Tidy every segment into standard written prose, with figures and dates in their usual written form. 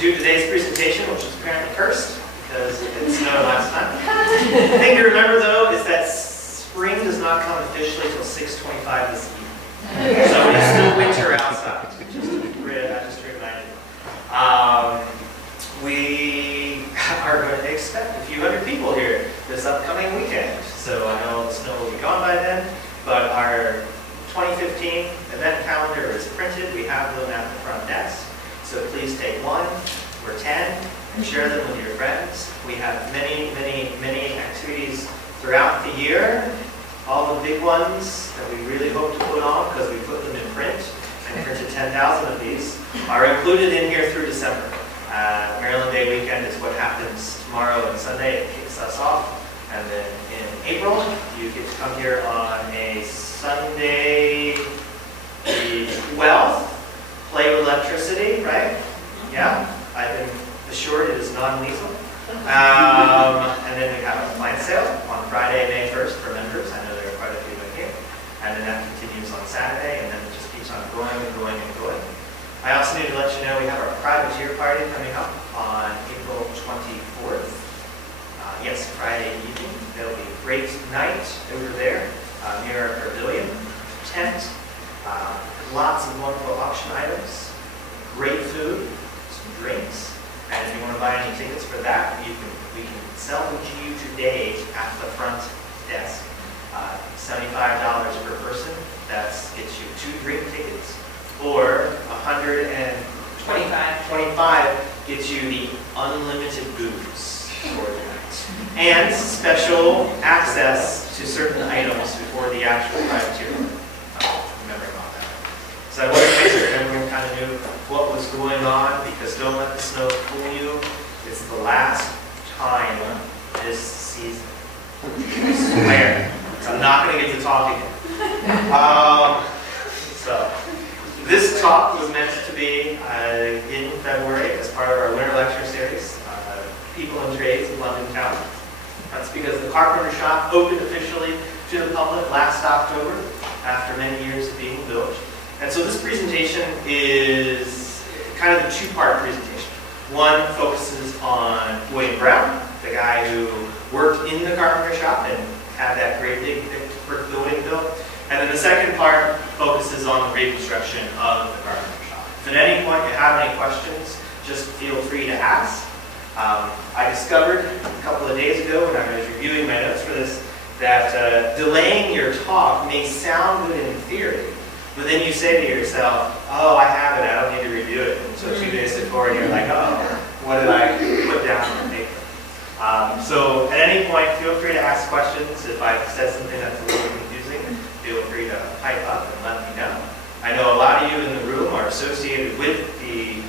do today's presentation, which is apparently cursed because it snowed last time. The thing to remember though is that spring does not come officially until 6:25 this evening. So it's still winter outside. Just to remind you. We are going to expect a few hundred people here this upcoming weekend. So I know the snow will be gone by then, but our 2015 event calendar is printed. We have them at the front desk. So please take one or 10 and share them with your friends. We have many, many, many activities throughout the year. All the big ones that we really hope to put on, because we put them in print and printed 10,000 of these, are included in here through December. Maryland Day weekend is what happens tomorrow and Sunday. It kicks us off. And then in April, you get to come here on a Sunday, the 12th, play with electricity, right? Yeah, I've been assured it is non-lethal. And then we have a plant sale on Friday, May 1st for members. I know there are quite a few in here. And then that continues on Saturday, and then it just keeps on going and going and going. I also need to let you know we have our privateer party coming up on April 24th. Yes, Friday evening. There'll be a great night over there near our pavilion tent. Lots of wonderful auction items, great food, some drinks. And if you want to buy any tickets for that, we can sell them to you today at the front desk. $75 per person. That gets you 2 drink tickets. Or $125 gets you the unlimited booze for the night. And special access to certain items before the actual privateer. Remember about that. So I wanted to make sure everyone kind of knew what was going on, because don't let the snow fool you. It's the last time this season. I swear. So I'm not going to get to talk again. So this talk was meant to be in February as part of our winter lecture series, People and Trades of London Town. That's because the Carpenter Shop opened officially to the public last October after many years of being built. And so this presentation is kind of a 2-part presentation. One focuses on William Brown, the guy who worked in the Carpenter Shop and had that great big brick building built. And then the second part focuses on the reconstruction of the Carpenter Shop. If at any point you have any questions, just feel free to ask. I discovered a couple of days ago when I was reviewing my notes for this that delaying your talk may sound good in theory, but then you say to yourself, oh, I have it, I don't need to review it. And so 2 days before, you're like, oh, what did I put down on the paper? So at any point, feel free to ask questions. If I've said something that's a little confusing, feel free to pipe up and let me know. I know a lot of you in the room are associated with the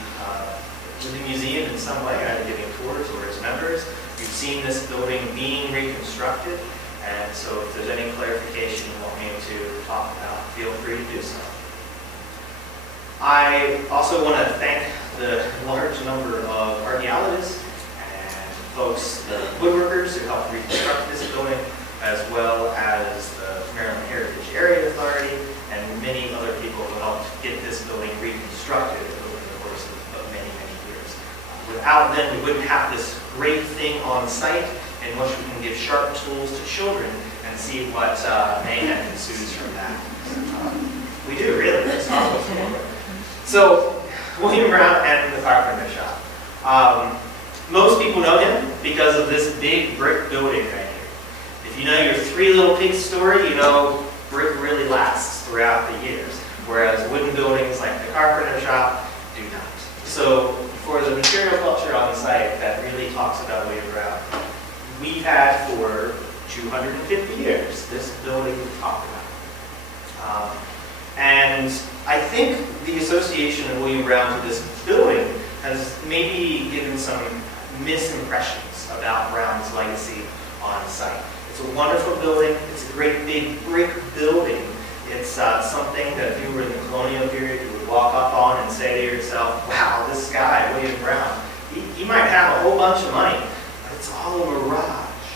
museum in some way, either giving tours or as members. You've seen this building being reconstructed, and so if there's any clarification you want me to talk about, feel free to do so. I also want to thank the large number of archaeologists and folks, the woodworkers who helped reconstruct this building, as well as the Maryland Heritage Area Authority and many other people who helped get this building reconstructed over the course of many, many years. Without them, we wouldn't have this great thing on site in which we can give sharp tools to children and see what mayhem ensues from that. We do, really. It's almost so, William Brown and the Carpenter Shop. Most people know him because of this big brick building right here. If you know your 3 Little Pigs story, you know brick really lasts throughout the years, whereas wooden buildings like the Carpenter Shop do not. So for the material culture on the site that really talks about William Brown, we've had for 250 years this building we talk about. And I think the association of William Brown to this building has maybe given some misimpressions about Brown's legacy on site. It's a wonderful building. It's a great big brick building. It's something that if you were in the colonial period, you would walk up on and say to yourself, wow, this guy, William Brown, he might have a whole bunch of money, but it's all a mirage.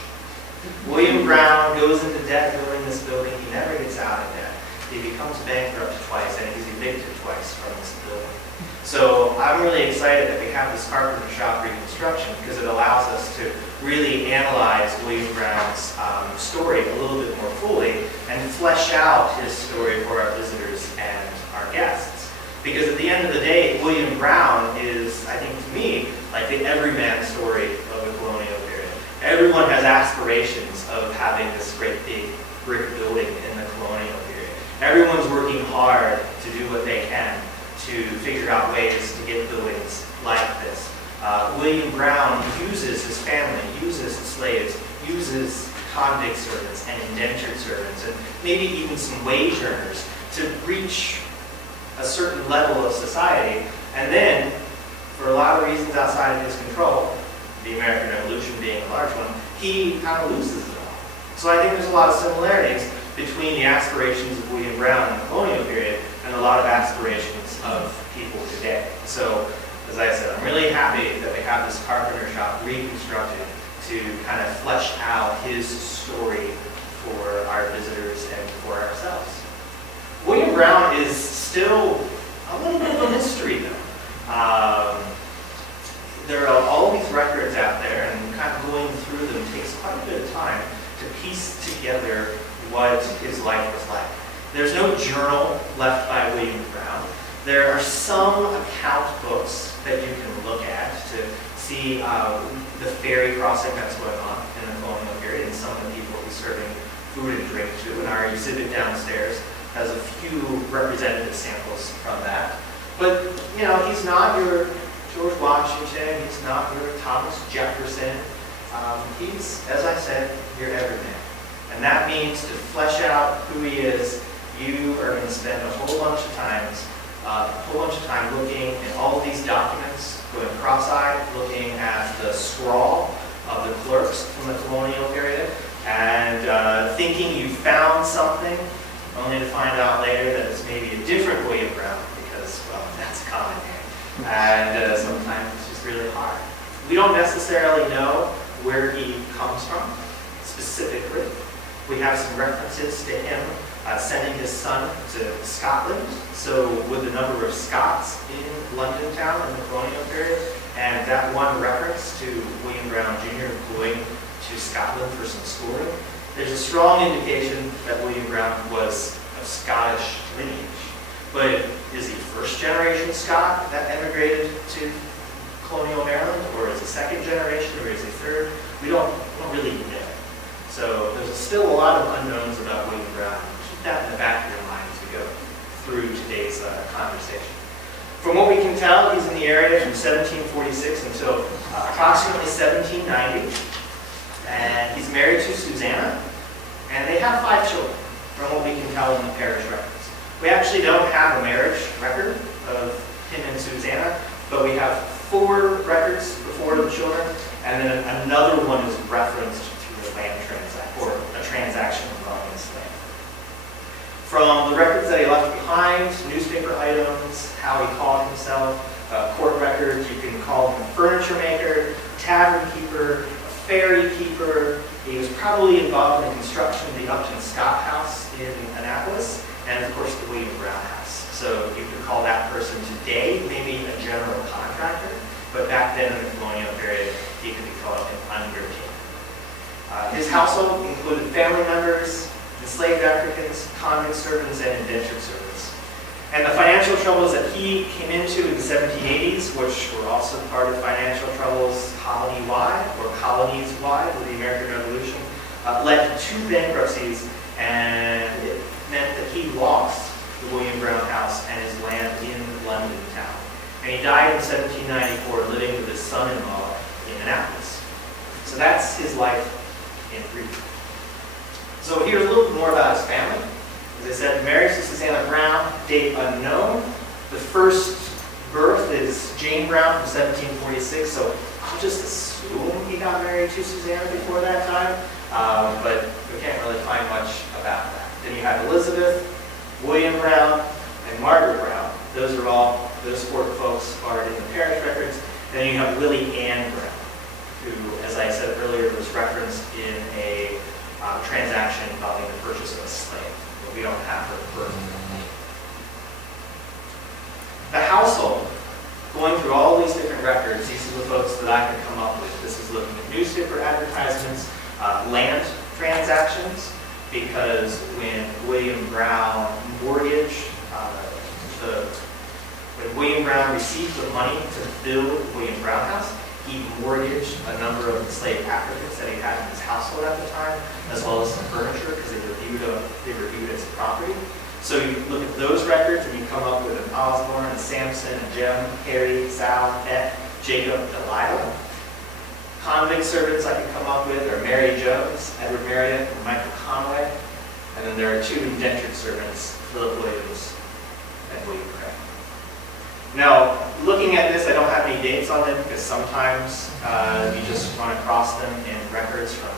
William Brown goes into debt building this building. He never gets out of debt. He becomes bankrupt twice, and he's evicted twice from this building. So so I'm really excited that we have this Carpenter Shop reconstruction because it allows us to really analyze William Brown's story a little bit more fully and flesh out his story for our visitors and our guests. Because at the end of the day, William Brown is, I think to me, like the everyman story of the colonial period. Everyone has aspirations of having this great big brick building in the colonial period. Everyone's working hard to do what they can to figure out ways to get buildings like this. William Brown uses his family, uses slaves, uses convict servants and indentured servants, and maybe even some wage earners to reach a certain level of society. And then, for a lot of reasons outside of his control, the American Revolution being a large one, he kind of loses it all. So I think there's a lot of similarities between the aspirations of William Brown in the colonial period and a lot of aspirations of people today. So, as I said, I'm really happy that we have this Carpenter Shop reconstructed to kind of flesh out his story for our visitors and for ourselves. William Brown is still a little bit of a mystery, though. There are all these records out there, and kind of going through them takes quite a bit of time to piece together what his life was like. There's no journal left by William Brown. There are some account books that you can look at to see the ferry crossing that's going on in the colonial period, and some of the people he's serving food and drink to. And our exhibit downstairs has a few representative samples from that. But, you know, he's not your George Washington, he's not your Thomas Jefferson. He's, as I said, your everyman. And that means to flesh out who he is, you are going to spend a whole bunch of time looking at all of these documents, going cross-eyed, looking at the scrawl of the clerks from the colonial period, and thinking you found something, only to find out later that it's maybe a different William Brown, because, well, that's a common name. And sometimes it's just really hard. We don't necessarily know where he comes from, specifically. We have some references to him sending his son to Scotland. So with the number of Scots in London town in the colonial period, and that one reference to William Brown Jr. going to Scotland for some schooling, there's a strong indication that William Brown was of Scottish lineage. But is he first generation Scot that emigrated to colonial Maryland, or is he second generation, or is he third? We don't really know. So there's still a lot of unknowns about William Brown. Keep that in the back of your mind as we go through today's conversation. From what we can tell, he's in the area from 1746 until approximately 1790. And he's married to Susanna, and they have 5 children, from what we can tell in the parish records. We actually don't have a marriage record of him and Susanna, but we have 4 records before the children, and then another one is referenced through a land transaction, or a transaction involving this land. From the records that he left behind, newspaper items, how he called himself, court records, you can call him a furniture maker, tavern keeper, ferry keeper. He was probably involved in the construction of the Upton Scott House in Annapolis, and of course the William Brown House. So you could call that person today maybe a general contractor, but back then in the colonial period, he could be called an undertaker. His household included family members, enslaved Africans, convict servants, and indentured servants. And the financial troubles that he came into in the 1780s, which were also part of financial troubles colony-wide or colonies-wide with the American Revolution, led to 2 bankruptcies, and it meant that he lost the William Brown House and his land in London town. And he died in 1794 living with his son-in-law in Annapolis. So that's his life in brief. So here's a little bit more about his family. As I said, married to Susanna Brown, date unknown. The first birth is Jane Brown from 1746, so I'll just assume he got married to Susanna before that time, but we can't really find much about that. Then you have Elizabeth, William Brown, and Margaret Brown. Those 4 folks are in the parish records. And then you have Lily Ann Brown, who, as I said earlier, was referenced in a transaction involving the purchase of a slave. We don't have her birth. The household going through all these different records, these are the folks that I could come up with. This is looking at newspaper advertisements, land transactions, because when William Brown mortgaged, when William Brown received the money to build William Brown House, he mortgaged a number of enslaved Africans that he had in his household at the time, as well as some furniture, because they were viewed as property. So you look at those records and you come up with an Osborne, a Sampson, a Jem, Harry, Sal, Et, Jacob, Delilah. Convict servants I can come up with are Mary Jones, Edward Marriott, and Michael Conway. And then there are 2 indentured servants, Philip Williams and William Craig. Now, looking at this, I don't have any dates on them because sometimes you just run across them in records from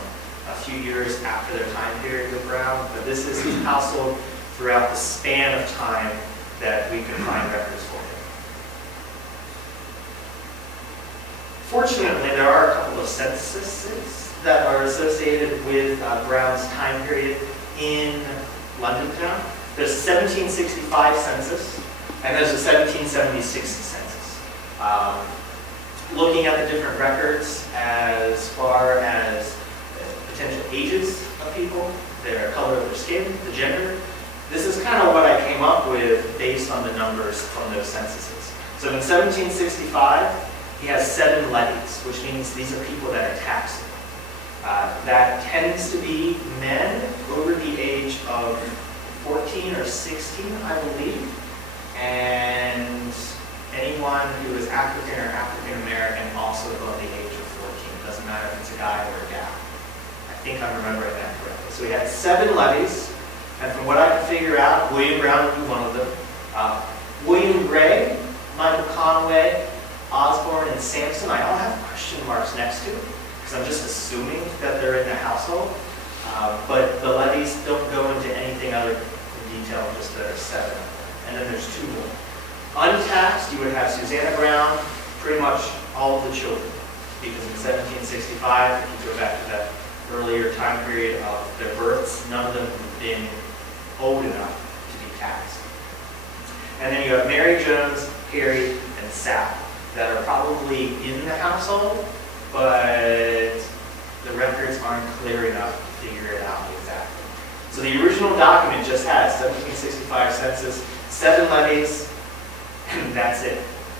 a few years after their time period with Brown. But this is his household throughout the span of time that we can find records for him. Fortunately, there are a couple of censuses that are associated with Brown's time period in London town. There's a 1765 census, and there's a 1776 census. Looking at the different records as far as potential ages of people, their color of their skin, the gender, this is kind of what I came up with based on the numbers from those censuses. So in 1765, he has 7 levies, which means these are people that are taxed. That tends to be men over the age of 14 or 16, I believe, and anyone who is African or African American also above the age of 14. It doesn't matter if it's a guy or a gal. I think I'm remembering that correctly. So we had 7 levies, and from what I can figure out, William Brown would be one of them. William Gray, Michael Conway, Osborne, and Sampson, I all have question marks next to, because I'm just assuming that they're in the household. But the levies don't go into anything other in detail, just there are 7 of them. And then there's 2 more. Untaxed, you would have Susanna Brown, pretty much all of the children, because in 1765, if you go back to that earlier time period of their births, none of them have been old enough to be taxed. And then you have Mary Jones, Harry, and Sal that are probably in the household, but the records aren't clear enough to figure it out exactly. So the original document just has 1765 census, 7 levies, and that's it.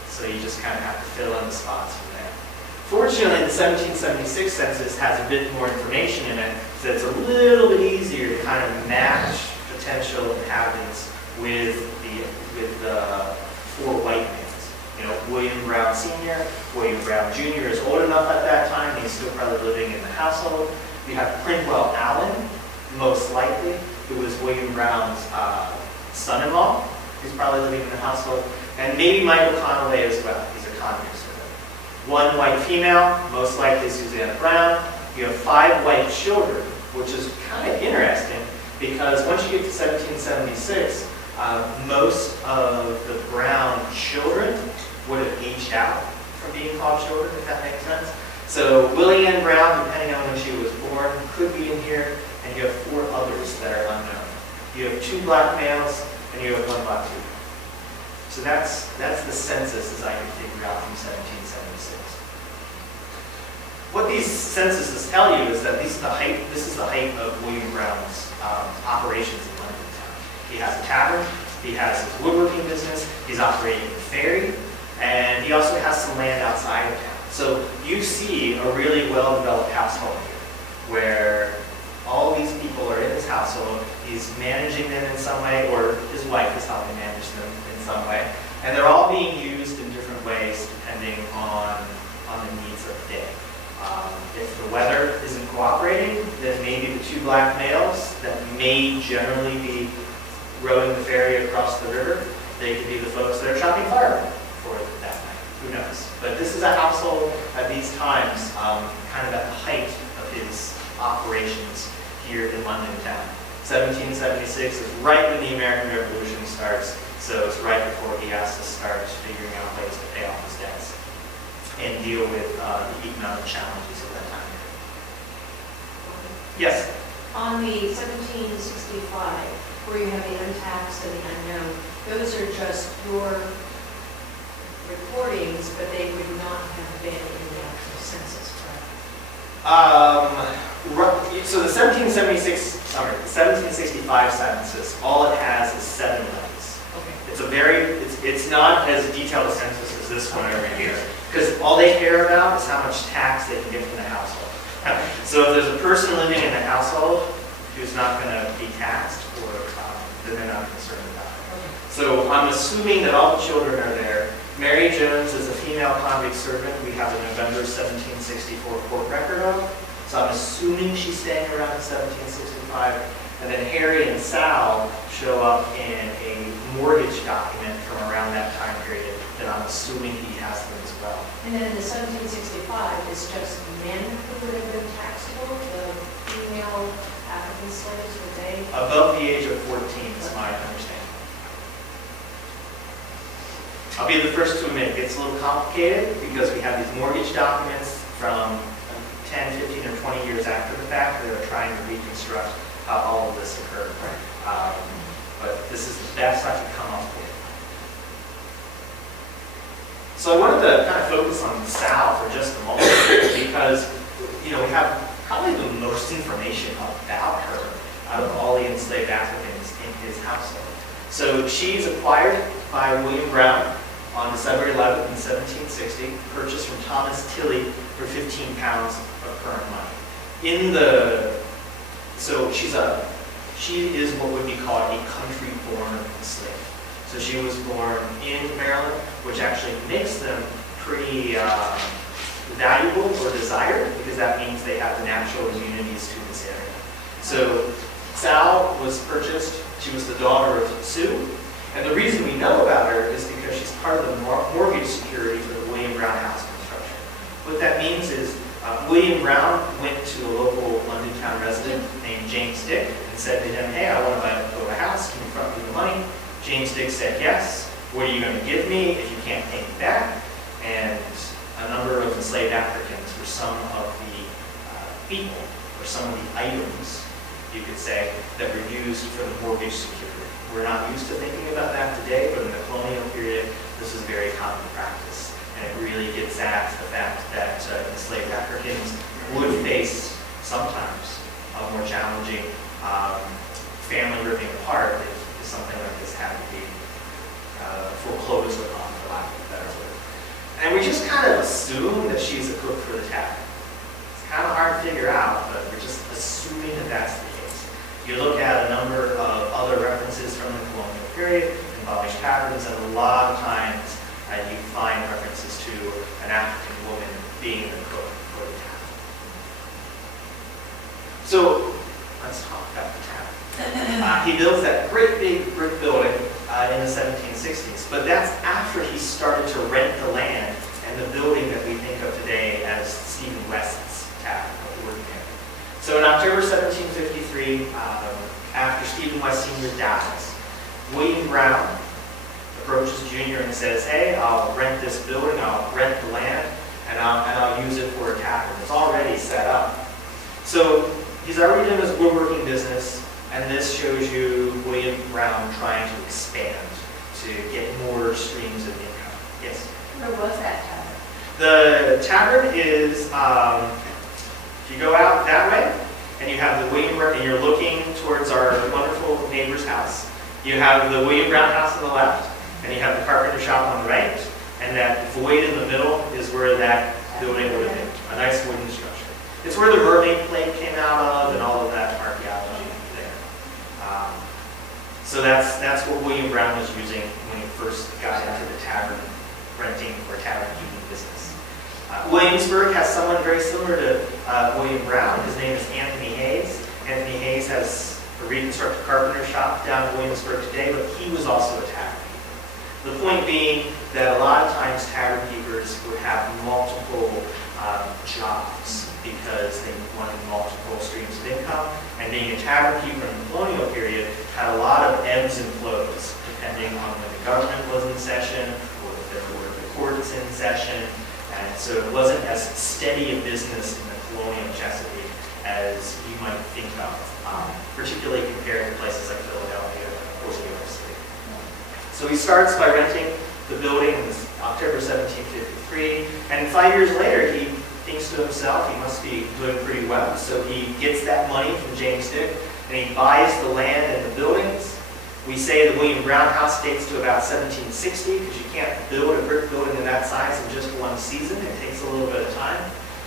So you just kind of have to fill in the spots from there. Fortunately, the 1776 census has a bit more information in it, so it's a little bit easier to kind of match potential inhabitants with the 4 white males. You know, William Brown Sr., William Brown Jr. is old enough at that time, he's still probably living in the household. You have Printwell Allen, most likely, who was William Brown's son-in-law, who's probably living in the household. And maybe Michael Conway as well, he's a convict servant. 1 white female, most likely Susanna Brown. You have 5 white children, which is kind of interesting, because once you get to 1776, most of the Brown children would have aged out from being called children, if that makes sense. So Willie Ann Brown, depending on when she was born, could be in here, and you have 4 others that are unknown. You have 2 black males, and you have 1 black female. So that's the census as I can figure out from 1776. What these censuses tell you is that this is the height of William Brown's operations in London town. He has a tavern, he has his woodworking business, he's operating a ferry, and he also has some land outside of town. So you see a really well-developed household here, where all these people are in his household, he's managing them in some way, or his wife is helping manage them in some way, and they're all being used in different ways depending on the needs of the day. If the weather isn't cooperating, then maybe the 2 black males that may generally be rowing the ferry across the river, they could be the folks that are chopping firewood for that night. Who knows? But this is a household at these times, kind of at the height of his operations here in London town. 1776 is right when the American Revolution starts, so it's right before he has to start figuring out ways to pay off his debts and deal with the economic challenges of that time. Yes? On the 1765, where you have the untaxed and the unknown, those are just your recordings, but they would not have been in the actual census, correct? So the 1765 census, all it has is 7 levies. Okay. It's not as detailed a census as this one over here, because all they care about is how much tax they can get from the household. So if there's a person living in the household who's not going to be taxed, or then they're not concerned about it. Okay. So I'm assuming that all the children are there. Mary Jones is a female convict servant we have a November 1764 court record of. So I'm assuming she's staying around in 1765. And then Harry and Sal show up in a mortgage document from around that time period that I'm assuming he has them as well. And then the 1765 is just men who would have been taxable, the female African slaves, were they? Above the age of 14 is my understanding. I'll be the first to admit it gets a little complicated because we have these mortgage documents from 10, 15, or 20 years after the fact that are trying to reconstruct how all of this occurred. But this is the best I could come up with. So I wanted to kind of focus on Sal for just a moment because, we have probably the most information about her out of all the enslaved Africans in his household. So she's acquired by William Brown on December 11th in 1760, purchased from Thomas Tilley for 15 pounds of current money. So she is what would be called a country-born slave. So she was born in Maryland, which actually makes them pretty valuable or desired, because that means they have natural immunities to this area. So Sal was purchased. She was the daughter of Sue. And the reason we know about her is because she's part of the mortgage security for the William Brown house construction. What that means is William Brown went to a local London town resident named James Dick and said to him, hey, I want to build a house. Can you front me the money? James Dick said, yes. What are you going to give me if you can't pay me back? And a number of enslaved Africans were some of the people, or some of the items, you could say, that were used for the mortgage security. We're not used to thinking about that today, but in the colonial period, this is very common practice. And it really gets at the fact that enslaved Africans would face sometimes a more challenging family ripping apart if something like this had to be foreclosed upon, for lack of a better word. And we just kind of assume that she's a cook for the tavern. It's kind of hard to figure out, but we're just assuming that that's the case. You look at a number of other references from the colonial period involving taverns, and a lot of times you find references to an African woman being the cook for the tavern. So let's talk about the tavern. He builds that great big brick building in the 1760s, but that's after he started to rent the land and the building that we think of today as Stephen West's tavern. So in October 1753, after Stephen West Sr. dies, William Brown approaches Jr. and says, hey, I'll rent this building, I'll rent the land, and I'll use it for a tavern. It's already set up. So he's already done his woodworking business, and this shows you William Brown trying to expand to get more streams of income. Yes? Where was that tavern? The tavern is, if you go out that way, and you have the William Brown, and you're looking towards our wonderful neighbor's house, you have the William Brown house on the left, and you have the Carpenter Shop on the right, and that void in the middle is where that building would have been, a nice wooden structure. It's where the mermaid plate came out of, and all of that archaeology there. So that's what William Brown was using when he first got into the tavern renting or tavern eating business. Williamsburg has someone very similar to William Brown. His name is Anthony Hayes. Anthony Hayes has a reconstructed Carpenter Shop down in Williamsburg today, but he was also a tavern keeper. The point being that a lot of times tavern keepers would have multiple jobs because they wanted multiple streams of income, and being a tavern keeper in the colonial period had a lot of ebbs and flows depending on when the government was in session or if there were the courts in session. And so it wasn't as steady a business in the colonial Chesapeake as you might think of, particularly compared to places like Philadelphia or New York City. So he starts by renting the building in October 1753, and 5 years later he thinks to himself he must be doing pretty well, so he gets that money from James Dick and he buys the land and the buildings. We say the William Brown house dates to about 1760 because you can't build a brick building in that size in just one season. It takes a little bit of time.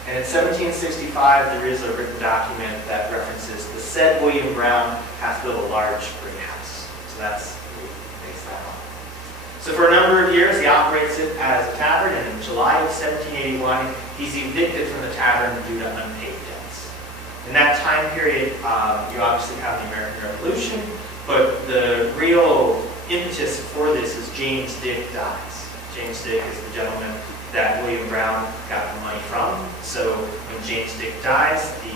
And in 1765, there is a written document that references the said William Brown hath built a large brick house. So that's who makes that on. So for a number of years, he operates it as a tavern, and in July of 1781, he's evicted from the tavern due to unpaid debts. In that time period, you obviously have the American Revolution, but the real impetus for this is James Dick dies. James Dick is the gentleman that William Brown got the money from. So when James Dick dies, the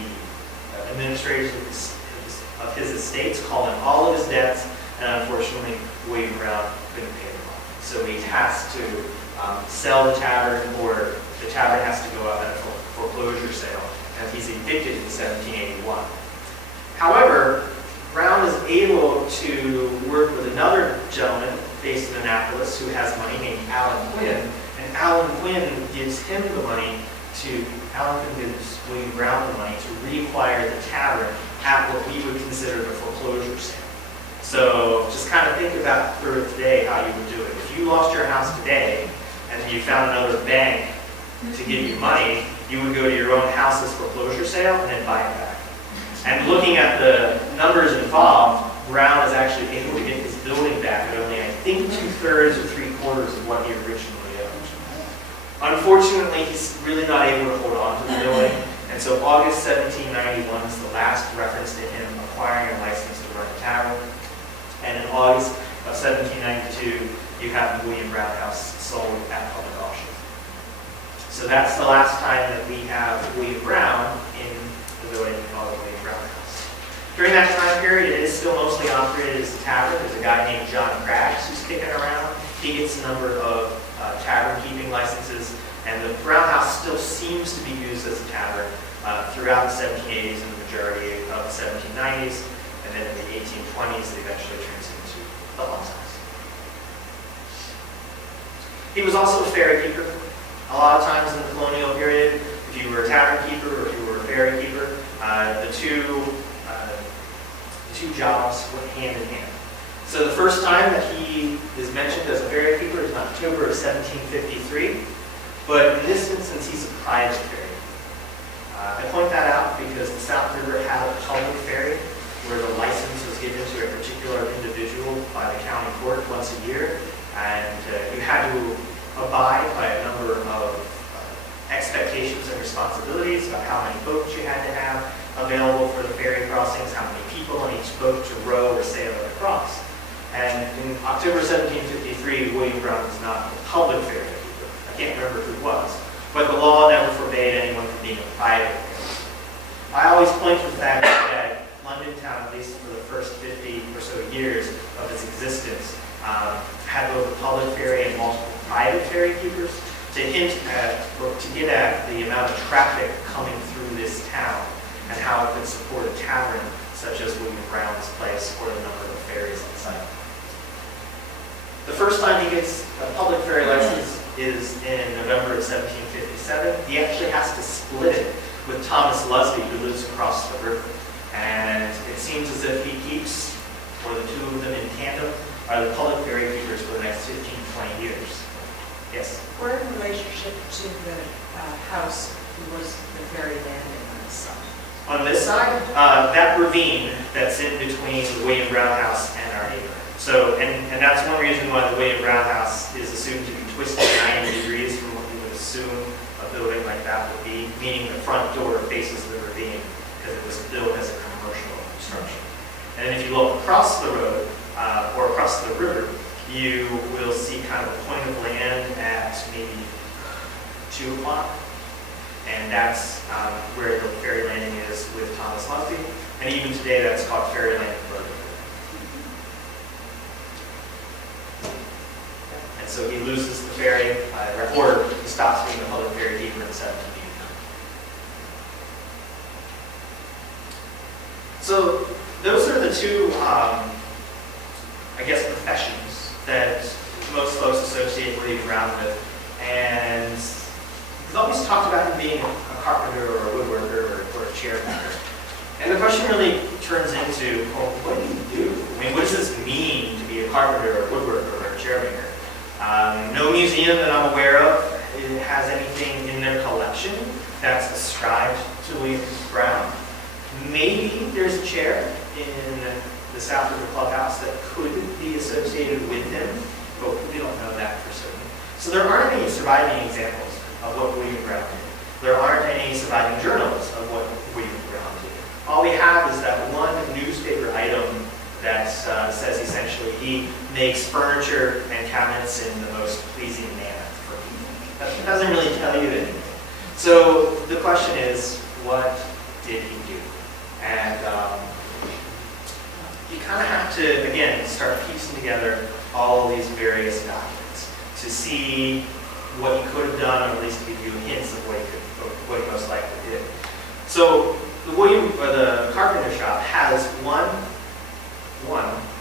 administrators of his estates call in all of his debts, and unfortunately, William Brown couldn't pay them off. So he has to sell the tavern, or the tavern has to go up at a foreclosure sale, and he's evicted in 1781. However, Brown is able to work with another gentleman based in Annapolis who has money named Allen Quinn, and Allen Quinn gives him the money Allen Quinn gives William Brown the money to reacquire the tavern at what we would consider the foreclosure sale. So just kind of think about through today how you would do it. If you lost your house today and you found another bank to give you money, you would go to your own house's foreclosure sale and then buy it back. And looking at the numbers involved, Brown is actually able to get his building back at only, I think, 2/3 or 3/4 of what he originally owned. Unfortunately, he's really not able to hold on to the building, and so August 1791 is the last reference to him acquiring a license to run a tavern. And in August of 1792, you have the William Brown house sold at public auction. So that's the last time that we have William Brown in the building called the William Brown house. During that time period, it is still mostly operated as a tavern. There's a guy named John Craggs who's kicking around. He gets a number of tavern keeping licenses, and the Brown house still seems to be used as a tavern throughout the 1780s and the majority of the 1790s, and then in the 1820s it eventually turns into the Hunt's house. He was also a ferry keeper. A lot of times in the colonial period, if you were a tavern keeper or if you were a ferry keeper, the two jobs went hand in hand. So the first time that he is mentioned as a ferry keeper is in October of 1753, but in this instance he's a private ferry. I point that out because the South River had a public ferry where the license was given to a particular individual by the county court once a year, and you had to abide by a number of expectations and responsibilities about how many boats you had to have available for the ferry crossings, how many people on each boat to row or sail across. And in October 1753, William Brown was not a public ferry keeper. I can't remember who was, but the law never forbade anyone from being a private ferry. I always point to the fact that London town, at least for the first 50 or so years of its existence, had both a public ferry and multiple private ferry keepers to hint at, or to get at the amount of traffic coming through this town and how it could support a tavern such as William Brown's place or the number of ferries on site. The first time he gets a public ferry license is in November of 1757. He actually has to split it with Thomas Lusby, who lives across the river. And it seems as if he keeps, or the two of them in tandem, are the public ferry keepers for the next 15, 20 years. Yes? We're in relationship to the house who was the ferry landing on this side. On this side, that ravine that's in between the William Brown house and our neighbor. So, and that's one reason why the William Brown house is assumed to be twisted 90 degrees from what you would assume a building like that would be, meaning the front door faces the ravine because it was built as a commercial construction. And then if you look across the road, or across the river, you will see kind of a point of land at maybe 2 o'clock. And that's where the ferry landing is with Thomas Lusby. And even today, that's called Ferry Landing Road. And so he loses the ferry, or he stops being a public ferry keeper in 1789. So those are the two, I guess, professions that most folks associate associate William Brown with. And he's always talked about him being a carpenter or a woodworker or a chairmaker. And the question really turns into, well, what do you do? I mean, what does this mean to be a carpenter or a woodworker or a chairmaker? No museum that I'm aware of has anything in their collection that's ascribed to William Brown. Maybe there's a chair in the South River Clubhouse that could be associated with him, but we don't know that for certain. So there aren't any surviving examples of what William Brown did. There aren't any surviving journals of what William Brown did. All we have is that one newspaper item that says essentially he makes furniture and cabinets in the most pleasing manner for people. That doesn't really tell you anything. So the question is, what did he do? And you kind of have to, again, start piecing together all of these various documents to see what he could have done, or at least give you hints of what he most likely did. So the Carpenter Shop has one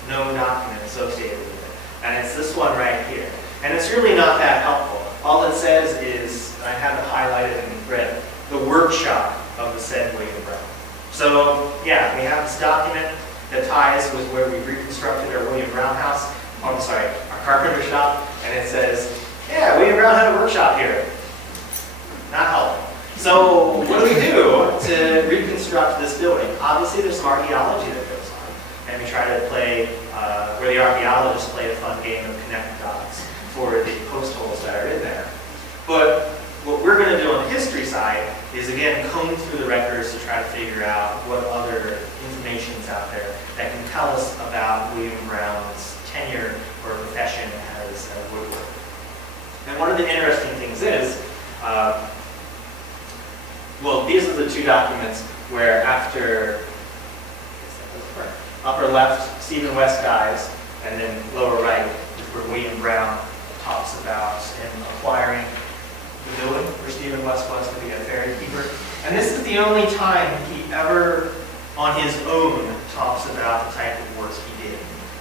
known document associated with it, and it's this one right here. And it's really not that helpful. All it says is, I have it highlighted in red, the workshop of the said William Brown. So yeah, we have this document that ties with where we reconstructed our William Brown house, oh, I'm sorry, our Carpenter Shop, and it says, yeah, William Brown had a workshop here. Not helpful. So what do we do to reconstruct this building? Obviously there's some archaeology that goes on, and we try to play, where the archaeologists play a fun game of connect dots for the post holes that are in there. But what we're going to do on the history side is, again, comb through the records to try to figure out what other information is out there that can tell us about William Brown's tenure or profession as a woodworker. And one of the interesting things is, well, these are the two documents where after upper left, Stephen West dies, and then lower right is where William Brown talks about him acquiring the building where Stephen West was to be a ferry keeper. And this is the only time he ever, on his own, talks about the type of work he did.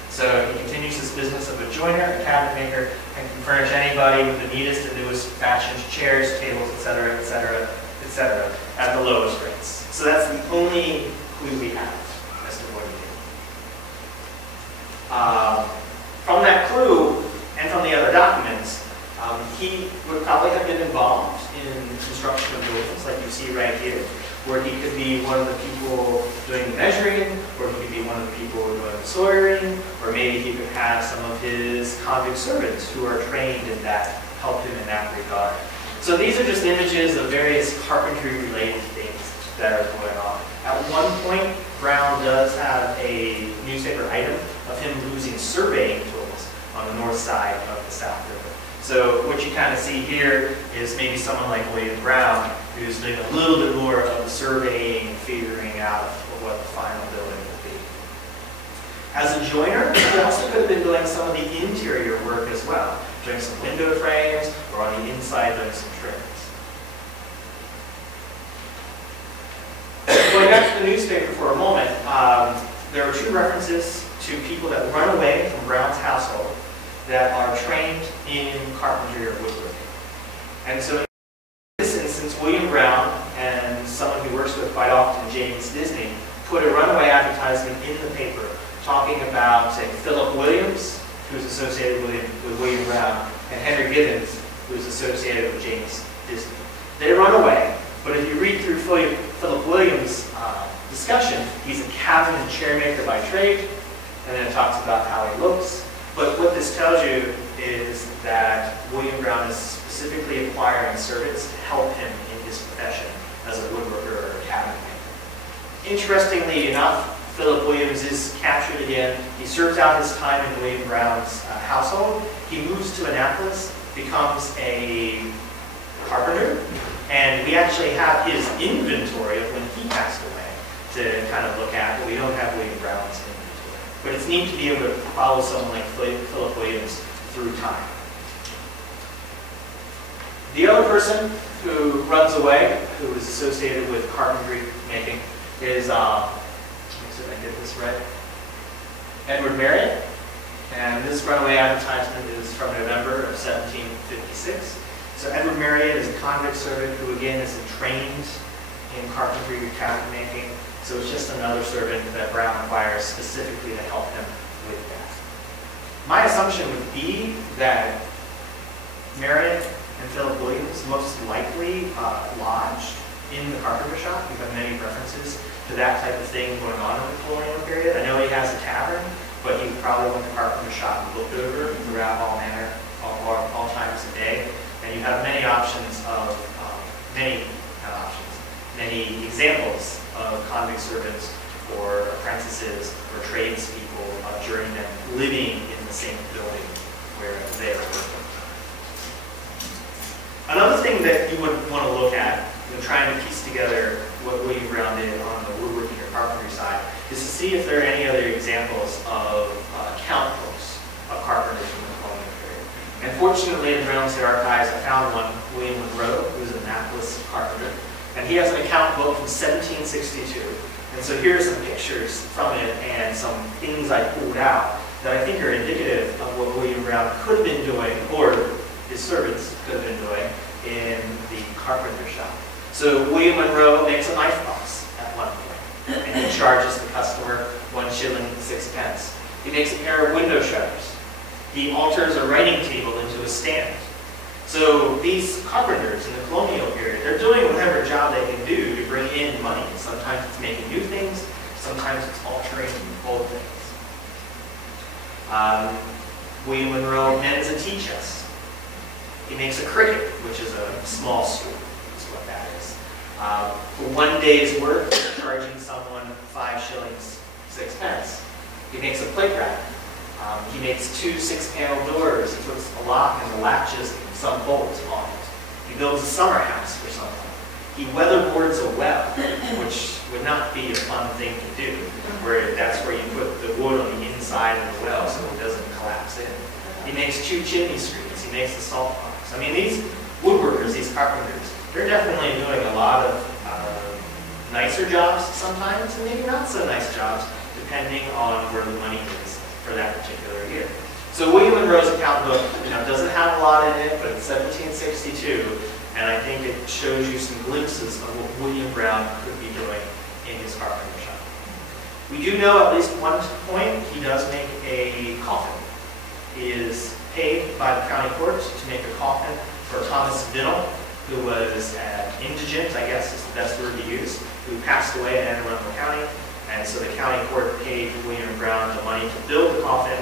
So he continues his business of a joiner, a cabinet maker, and can furnish anybody with the neatest and newest fashions, chairs, tables, etc., etc., etc., at the lowest rates. So that's the only clue we have as to what he did. From that clue and from the other documents, he would probably have been involved in construction of buildings, like you see right here, where he could be one of the people doing the measuring, or he could be one of the people doing the sawyering, or maybe he could have some of his convict servants who are trained in that, help him in that regard. So these are just images of various carpentry-related things that are going on. At one point, Brown does have a newspaper item of him losing surveying tools on the north side of the South River. So what you kind of see here is maybe someone like William Brown, who's doing a little bit more of the surveying and figuring out what the final building will be. As a joiner, he also could have been doing some of the interior work as well, doing some window frames, or on the inside doing some trims. Going back to the newspaper for a moment, there are two references to people that run away from Brown's household that are trained in carpentry or woodworking. And so in this instance, William Brown and someone he works with quite often, James Disney, put a runaway advertisement in the paper talking about, say, Philip Williams, who's associated with William Brown, and Henry Gibbons, who's associated with James Disney. They run away, but if you read through Philip Williams' discussion, he's a cabinet chairmaker by trade, and then it talks about how he looks. But what this tells you is that William Brown is specifically acquiring servants to help him in his profession as a woodworker or a cabinet maker. Interestingly enough, Philip Williams is captured again. He serves out his time in William Brown's household. He moves to Annapolis, becomes a carpenter, and we actually have his inventory of when he passed away to kind of look at, but we don't have William Brown's inventory. But it's neat to be able to follow someone like Philip Williams through time. The other person who runs away, who is associated with carpentry making, is, let me see if I get this right, Edward Marriott. And this runaway advertisement is from November of 1756. So Edward Marriott is a convict servant who, again, is trained in carpentry and cabinet making. So it's just another servant that Brown hires specifically to help him with that. My assumption would be that Marriott and Philip Williams most likely lodged in the Carpenter Shop. We have many references to that type of thing going on in the colonial period. I know he has a tavern, but he probably went to Carpenter Shop and looked over throughout all times of day. And you have many options of, many examples of convict servants or apprentices or tradespeople of journeymen living in the same building where they are working. Another thing that you would want to look at when trying to piece together what William Brown did on the woodworking or carpentry side is to see if there are any other examples of account books of carpenters from the colonial period. And fortunately, in the Brown State Archives, I found one, William Monroe, who was an Annapolis carpenter, and he has an account book from 1762. And so here are some pictures from it and some things I pulled out that I think are indicative of what William Brown could have been doing, or his servants could have been doing, in the Carpenter Shop. So William Monroe makes a knife box at one point, and he charges the customer 1 shilling 6 pence. He makes a pair of window shutters. He alters a writing table into a stand. So these carpenters in the colonial period, they're doing whatever job they can do to bring in money. Sometimes it's making new things, sometimes it's altering old things. William Monroe mends a tea chest. He makes a cricket, which is a small stool, is what that is. For 1 day's work, charging someone 5 shillings 6 pence. He makes a plate rack. He makes 2 6-panel doors. He puts a lock and the latches and some bolts on it. He builds a summer house for someone. He weatherboards a well, which would not be a fun thing to do, where that's where you put the wood on the inside of the well so it doesn't collapse in. He makes 2 chimney screens. He makes the salt box. I mean, these woodworkers, these carpenters, they're definitely doing a lot of nicer jobs sometimes, and maybe not so nice jobs, depending on where the money is for that particular year. So William Monroe's account book, doesn't have a lot in it, but it's 1762, and I think it shows you some glimpses of what William Brown could be doing in his carpenter shop. We do know at least one point he does make a coffin. He is paid by the county courts to make a coffin for Thomas Binnell, who was indigent, I guess is the best word to use, who passed away in Anne Arundel County. And so the county court paid William Brown the money to build the coffin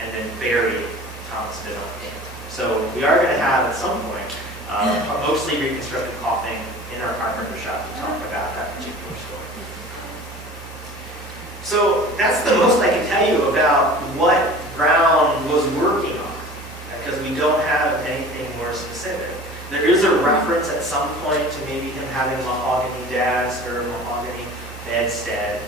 and then bury Thomas Binnell in it. So we are going to have at some point a mostly reconstructed coffin in our carpenter shop to talk about that particular story. So that's the most I can tell you about what Brown was working on, because we don't have anything more specific. There is a reference at some point to maybe him having mahogany desk or mahogany bedstead.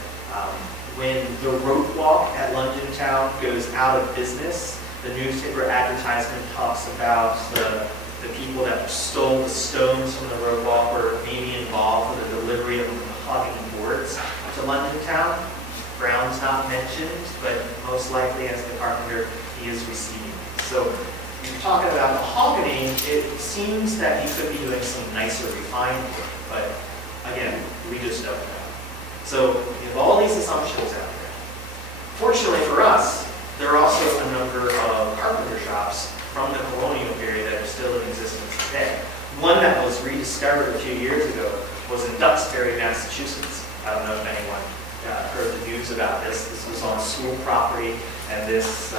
When the rope walk at London Town goes out of business, the newspaper advertisement talks about the people that stole the stones from the rope walk were maybe involved with the delivery of mahogany boards to London Town. Brown's not mentioned, but most likely as the carpenter, he is receiving it. So if you're talking about mahogany, it seems that he could be doing some nicer refined work, but again, we just don't know. So you have all these assumptions out there. Fortunately for us, there are also a number of carpenter shops from the colonial period that are still in existence today. One that was rediscovered a few years ago was in Duxbury, Massachusetts. I don't know if anyone heard the news about this. This was on school property, and this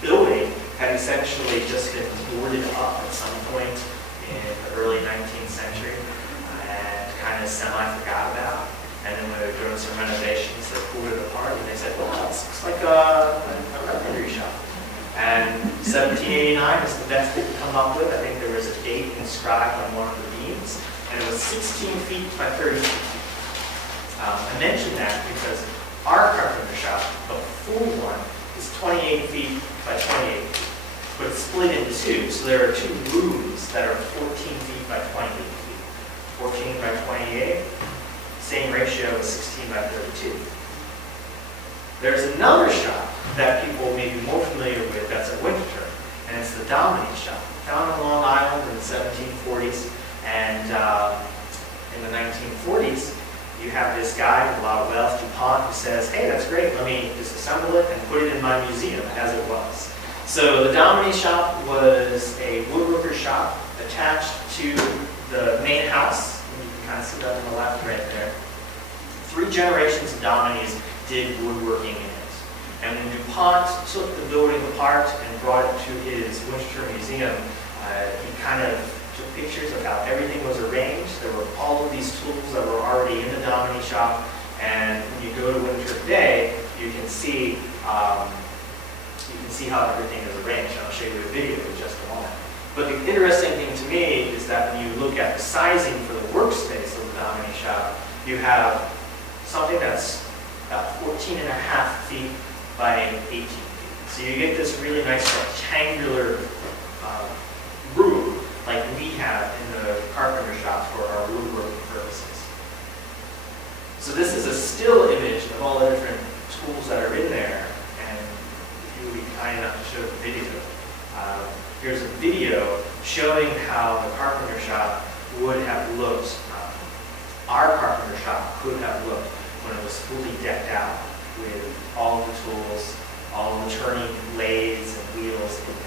building had essentially just been boarded up at some point in the early 19th century and kind of semi-forgot about. And then when they were doing some renovations, they pulled it apart and they said, wow, this looks like a carpentry shop. And 1789 is the best they could come up with. I think there was a date inscribed on one of the beams, and it was 16 feet by 30 feet. I mentioned that because our carpenter shop, the full one, is 28 feet by 28 feet, but it's split into two. So there are 2 rooms that are 14 feet by 28 feet. 14 by 28, same ratio as 16 by 32. There's another shop that people may the Dominey Shop, found on Long Island in the 1740s. And in the 1940s, you have this guy with a lot of wealth, DuPont, who says, hey, that's great, let me disassemble it and put it in my museum as it was. So the Dominey Shop was a woodworker shop attached to the main house. You can kind of see that on the left right there. 3 generations of Domineys did woodworking in it. And when DuPont took the building apart and brought it to his Winchester Museum, he kind of took pictures of how everything was arranged. There were all of these tools that were already in the Dominey Shop. And when you go to Winchester today, you can see how everything is arranged. I'll show you a video in just a moment. But the interesting thing to me is that when you look at the sizing for the workspace of the Dominey Shop, you have something that's about 14.5 feet by 18 feet. So you get this really nice rectangular room like we have in the Carpenter Shop for our woodworking purposes. So this is a still image of all the different tools that are in there, and if you would be kind enough to show the video. Here's a video showing how the Carpenter Shop would have looked, our Carpenter Shop could have looked when it was fully decked out with all the tools, all the turning lathes and wheels in there.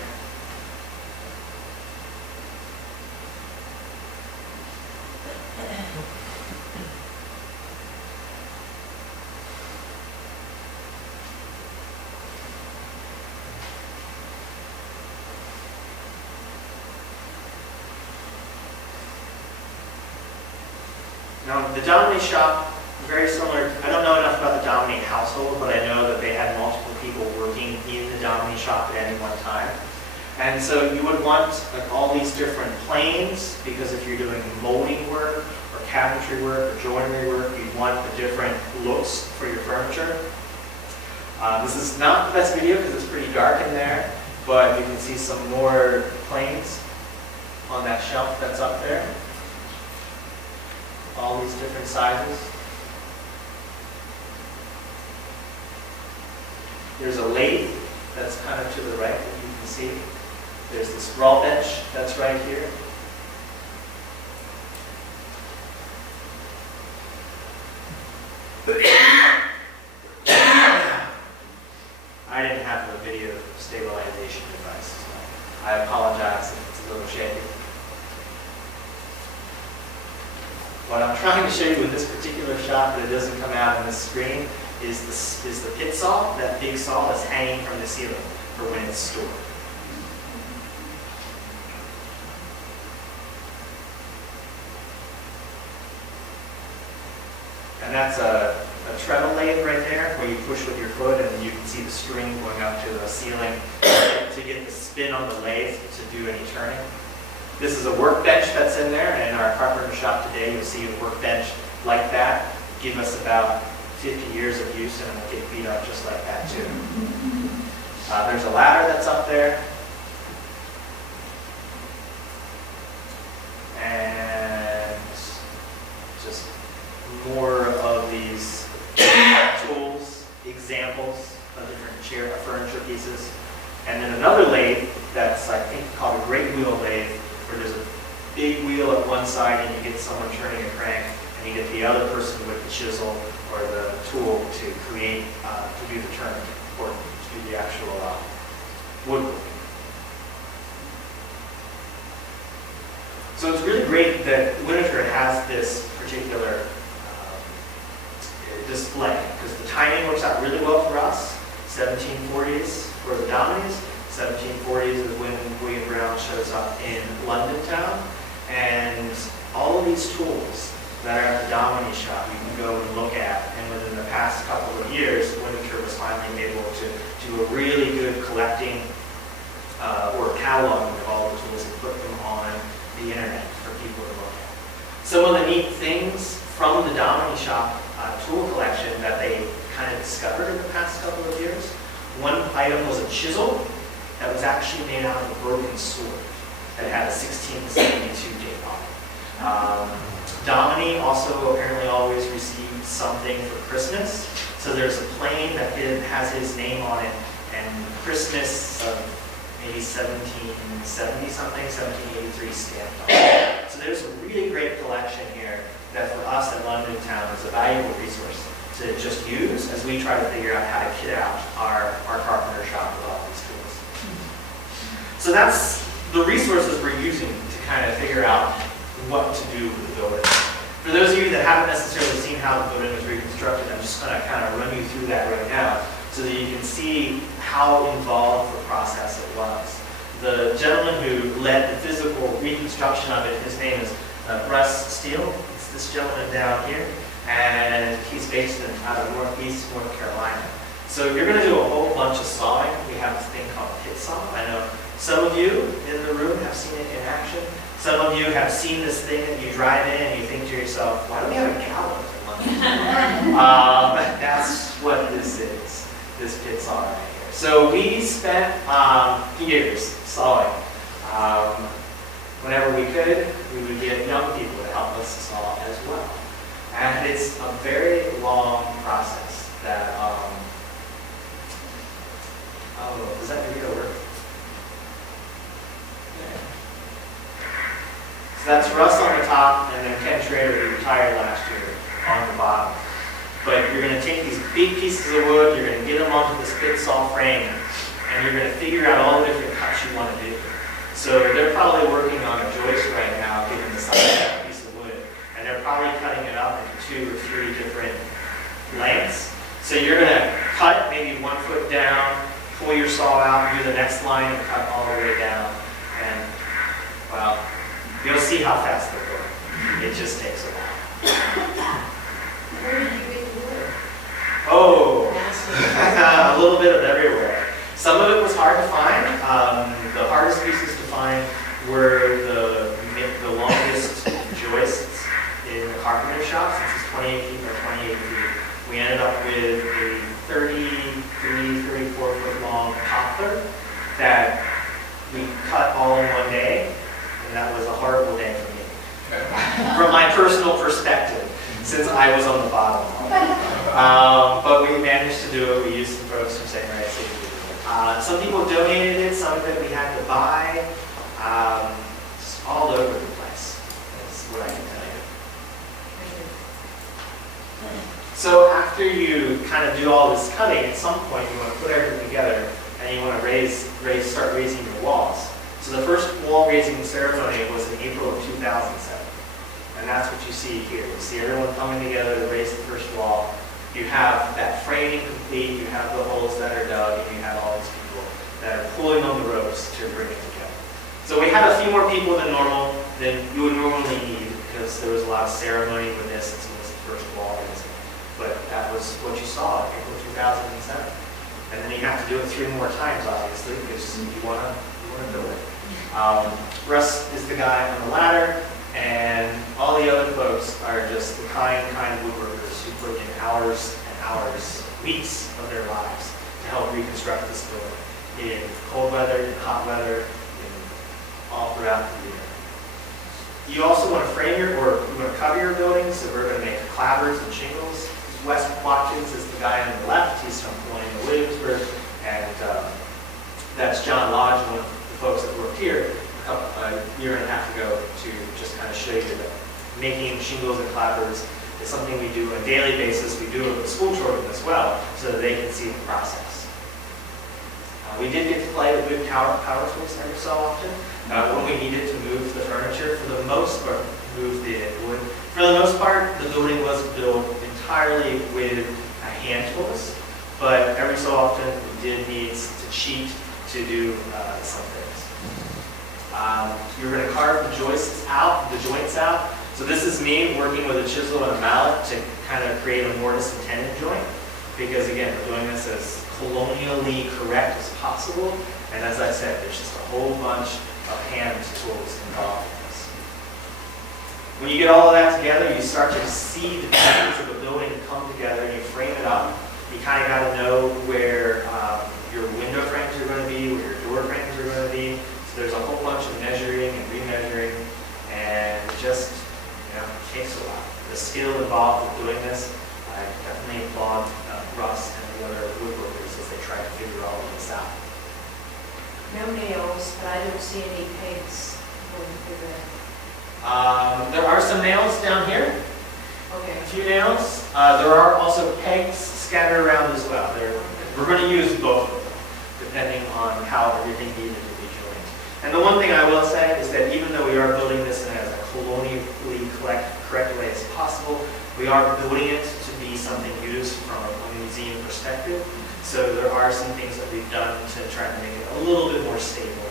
Now, the Dominey Shop, very similar. I don't know enough about the Dominey household, but I know that they had multiple people working in the Dominey Shop at any one time. And so you would want like all these different planes, because if you're doing molding work or cabinetry work or joinery work, you'd want the different looks for your furniture. This is not the best video because it's pretty dark in there, but you can see some more planes on that shelf that's up there. All these different sizes. There's a lathe that's kind of to the right that you can see. There's this raw bench that's right here. I didn't have a video stabilization device, so I apologize if it's a little shaky. What I'm trying to show you in this particular shot, but it doesn't come out on the screen, is the pit saw. That big saw is hanging from the ceiling for when it's stored. And that's a treadle lathe right there, where you push with your foot and you can see the string going up to the ceiling to get the spin on the lathe to do any turning. This is a workbench that's in there, and in our Carpenter Shop today you'll see a workbench like that. Give us about 50 years of use and it will get beat up just like that too. There's a ladder that's up there. And just more of these tools, examples of different furniture pieces. And then another lathe that's, I think, called a great wheel lathe, where there's a big wheel at one side and you get someone turning a crank, and you get the other person with the chisel or the tool to create, to do the turn, or to do the actual woodworking. So it's really great that Winchester has this particular display, because the timing works out really well for us. 1740s for the Dominies. 1740s is when William Brown shows up in London town, and all of these tools that are at the Dominey Shop you can go and look at, and within the past couple of years, Winchester was finally able to do a really good collecting or cataloging of all the tools and put them on the internet for people to look at. Some of the neat things from the Dominey Shop tool collection that they kind of discovered in the past couple of years. One item was a chisel that was actually made out of a broken sword that had a 1672 date on it. Dominey also apparently always received something for Christmas. So there's a plane that has his name on it, and Christmas of maybe 1770 something, 1783 stamped on it. So there's a really great collection here that for us at London Town is a valuable resource to just use as we try to figure out how to kit out our carpenter shop with all these tools. So that's the resources we're using to kind of figure out what to do with the building. For those of you that haven't necessarily seen how the building was reconstructed, I'm just going to kind of run you through that right now so that you can see how involved the process it was. The gentleman who led the physical reconstruction of it, his name is Russ Steele. It's this gentleman down here, and he's based out of Northeast North Carolina. So you're going to do a whole bunch of sawing. We have this thing called pit saw. I know some of you in the room have seen it in action. Some of you have seen this thing that you drive in and you think to yourself, why do we have a gallows in London? That's what this is, this pit saw right here. So we spent years sawing. Whenever we could, we would get young people to help us saw as well. And it's a very long process that, oh, is that video work? So that's Russ on the top, and then Ken Schrader, who retired last year, on the bottom. But you're going to take these big pieces of wood, you're going to get them onto this pit saw frame, and you're going to figure out all the different cuts you want to do. So they're probably working on a joist right now, given the size of that piece of wood, and they're probably cutting it up into 2 or 3 different lengths. So you're going to cut maybe 1 foot down, pull your saw out, do the next line, and cut all the way down. And, well, you'll see how fast they're going. It just takes a while. Where did you get the wood? Oh, a little bit of everywhere. Some of it was hard to find. The hardest pieces to find were the longest joists in the Carpenter Shop, since it's 28 feet by 28 feet. We ended up with a 33, 34 foot long poplar that we cut all in one day, and that was a horrible day for me. From my personal perspective, since I was on the bottom. But we managed to do it. We used some folks from St. Rice. Some people donated it, some of it we had to buy. Just all over the place, is what I can tell you. So after you kind of do all this cutting, at some point you want to put everything together and you want to start raising your walls. So the first wall raising ceremony was in April of 2007. And that's what you see here. You see everyone coming together to raise the first wall. You have that framing complete, you have the holes that are dug, and you have all these people that are pulling on the ropes to bring it together. So we had a few more people than normal, than you would normally need, because there was a lot of ceremony with this, since it was the first wall raising. But that was what you saw in April 2007. And then you have to do it 3 more times, obviously, because you want to build it. Russ is the guy on the ladder, and all the other folks are just the kind woodworkers who put in hours and hours, weeks of their lives to help reconstruct this building in cold weather, in hot weather, all throughout the year. You also want to frame you want to cover your buildings, so we're going to make clapboards and shingles. Wes Watkins is the guy on the left. He's from Colonial Williamsburg, and that's John Lodge, one of the folks that worked here a year and a half ago, to just kind of show you that making shingles and clapboards is something we do on a daily basis. We do it with school children as well, so that they can see the process. We did get to play with good power tools every so often when we needed to move the furniture. For the most part, move the wood. For the most part, the building was built entirely with hand tools, but every so often we did need to cheat to do some things. You're going to carve the joints out. So this is me working with a chisel and a mallet to kind of create a mortise and tenon joint, because again, we're doing this as colonially correct as possible. And as I said, there's just a whole bunch of hand tools involved in this. When you get all of that together, you start to see the pieces of a building come together, and you frame it up. You kind of got to know where your window frames are going to be, where your door frames are going to be. So there's a whole bunch of measuring and remeasuring, and it just takes a while. The skill involved with doing this, I definitely applaud Russ and the other woodworkers as they try to figure all of this out. No nails, but I don't see any pegs going through there. There are some nails down here, Okay. a few nails. There are also pegs scattered around as well. We're going to use both of them, depending on how everything needed to be joined. And the one thing I will say is that even though we are building this in as colonially correct way as possible, we are building it to be something used from a museum perspective. So there are some things that we've done to try to make it a little bit more stable.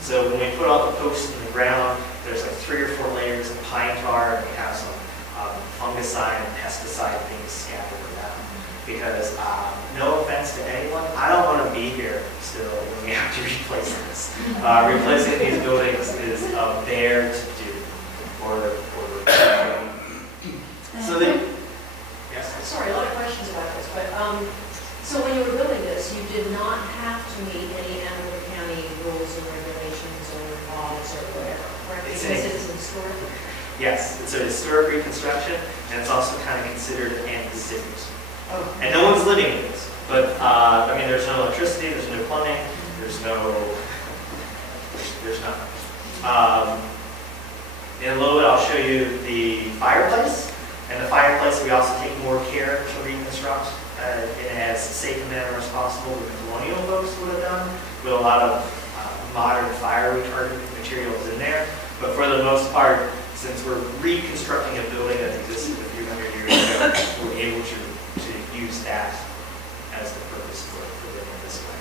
So when we put all the posts in the ground, there's like 3 or 4 layers of pine tar, and we have some fungicide and pesticide things scattered around. Because no offense to anyone, I don't want to be here still when we have to replace this. Replacing these buildings is a bear to do. So then, yes? Sorry, a lot of questions about this, but so when you were building this, you did not have to meet any Antelope County rules and regulations or laws or whatever, correct? Because it's historic? Yes, it's a historic reconstruction, and it's also kind of considered an exhibit. Oh. And no one's living in this, but I mean, there's no electricity, there's no plumbing, there's nothing. In a little bit, I'll show you the fireplace. And the fireplace, we also take more care to reconstruct in as safe a manner as possible than the colonial folks would have done, with a lot of modern fire retardant materials in there. But for the most part, since we're reconstructing a building that existed a few hundred years ago, we're able to use that as the purpose for doing it this way.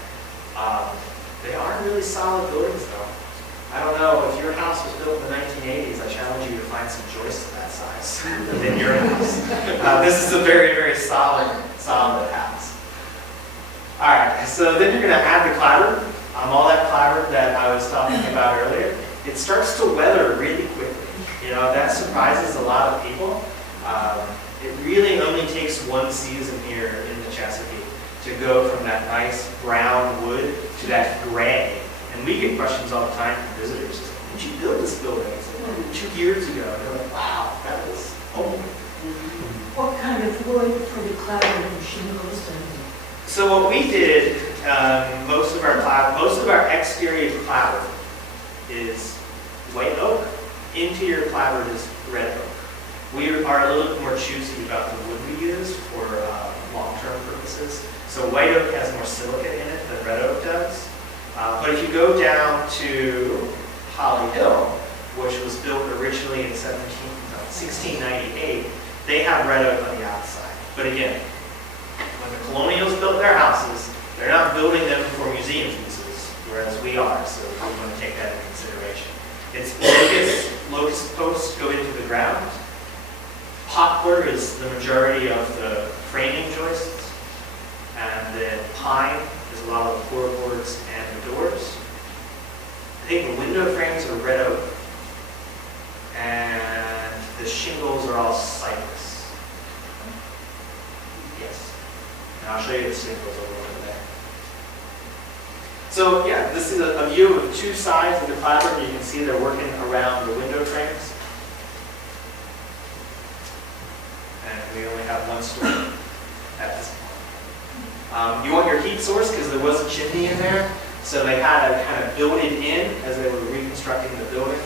They are really solid buildings, though. I don't know, if your house was built in the 1980s, I challenge you to find some joists that size within your house. This is a very, very solid house. All right, so then you're going to add the clapboard. All that clapboard that I was talking about earlier, it starts to weather really quickly. You know, that surprises a lot of people. It really only takes one season here in the Chesapeake to go from that nice brown wood to that gray. And we get questions all the time from visitors. Did you build this building? It's like, 2 years ago. And they're like, wow, that was old. What kind of wood for the clapboard and shingles? So what we did, most of our exterior clapboard is white oak. Interior clapboard is red oak. We are a little bit more choosy about the wood we use for long-term purposes. So white oak has more silica in it than red oak does. But if you go down to Holly Hill, which was built originally in 1698, they have red oak on the outside. But again, when the colonials built their houses, they're not building them for museum uses, whereas we are, so we want to take that into consideration. It's locust posts go into the ground. Poplar is the majority of the framing joists, and then pine is a lot of the floorboards and the doors. I think the window frames are red oak, and the shingles are all cypress. Yes, and I'll show you the shingles over there. So yeah, this is a view of 2 sides of the clapboard. You can see they're working around the window frames. And we only have 1 story at this point. You want your heat source because there was a chimney in there, so they had to kind of build it in as they were reconstructing the building.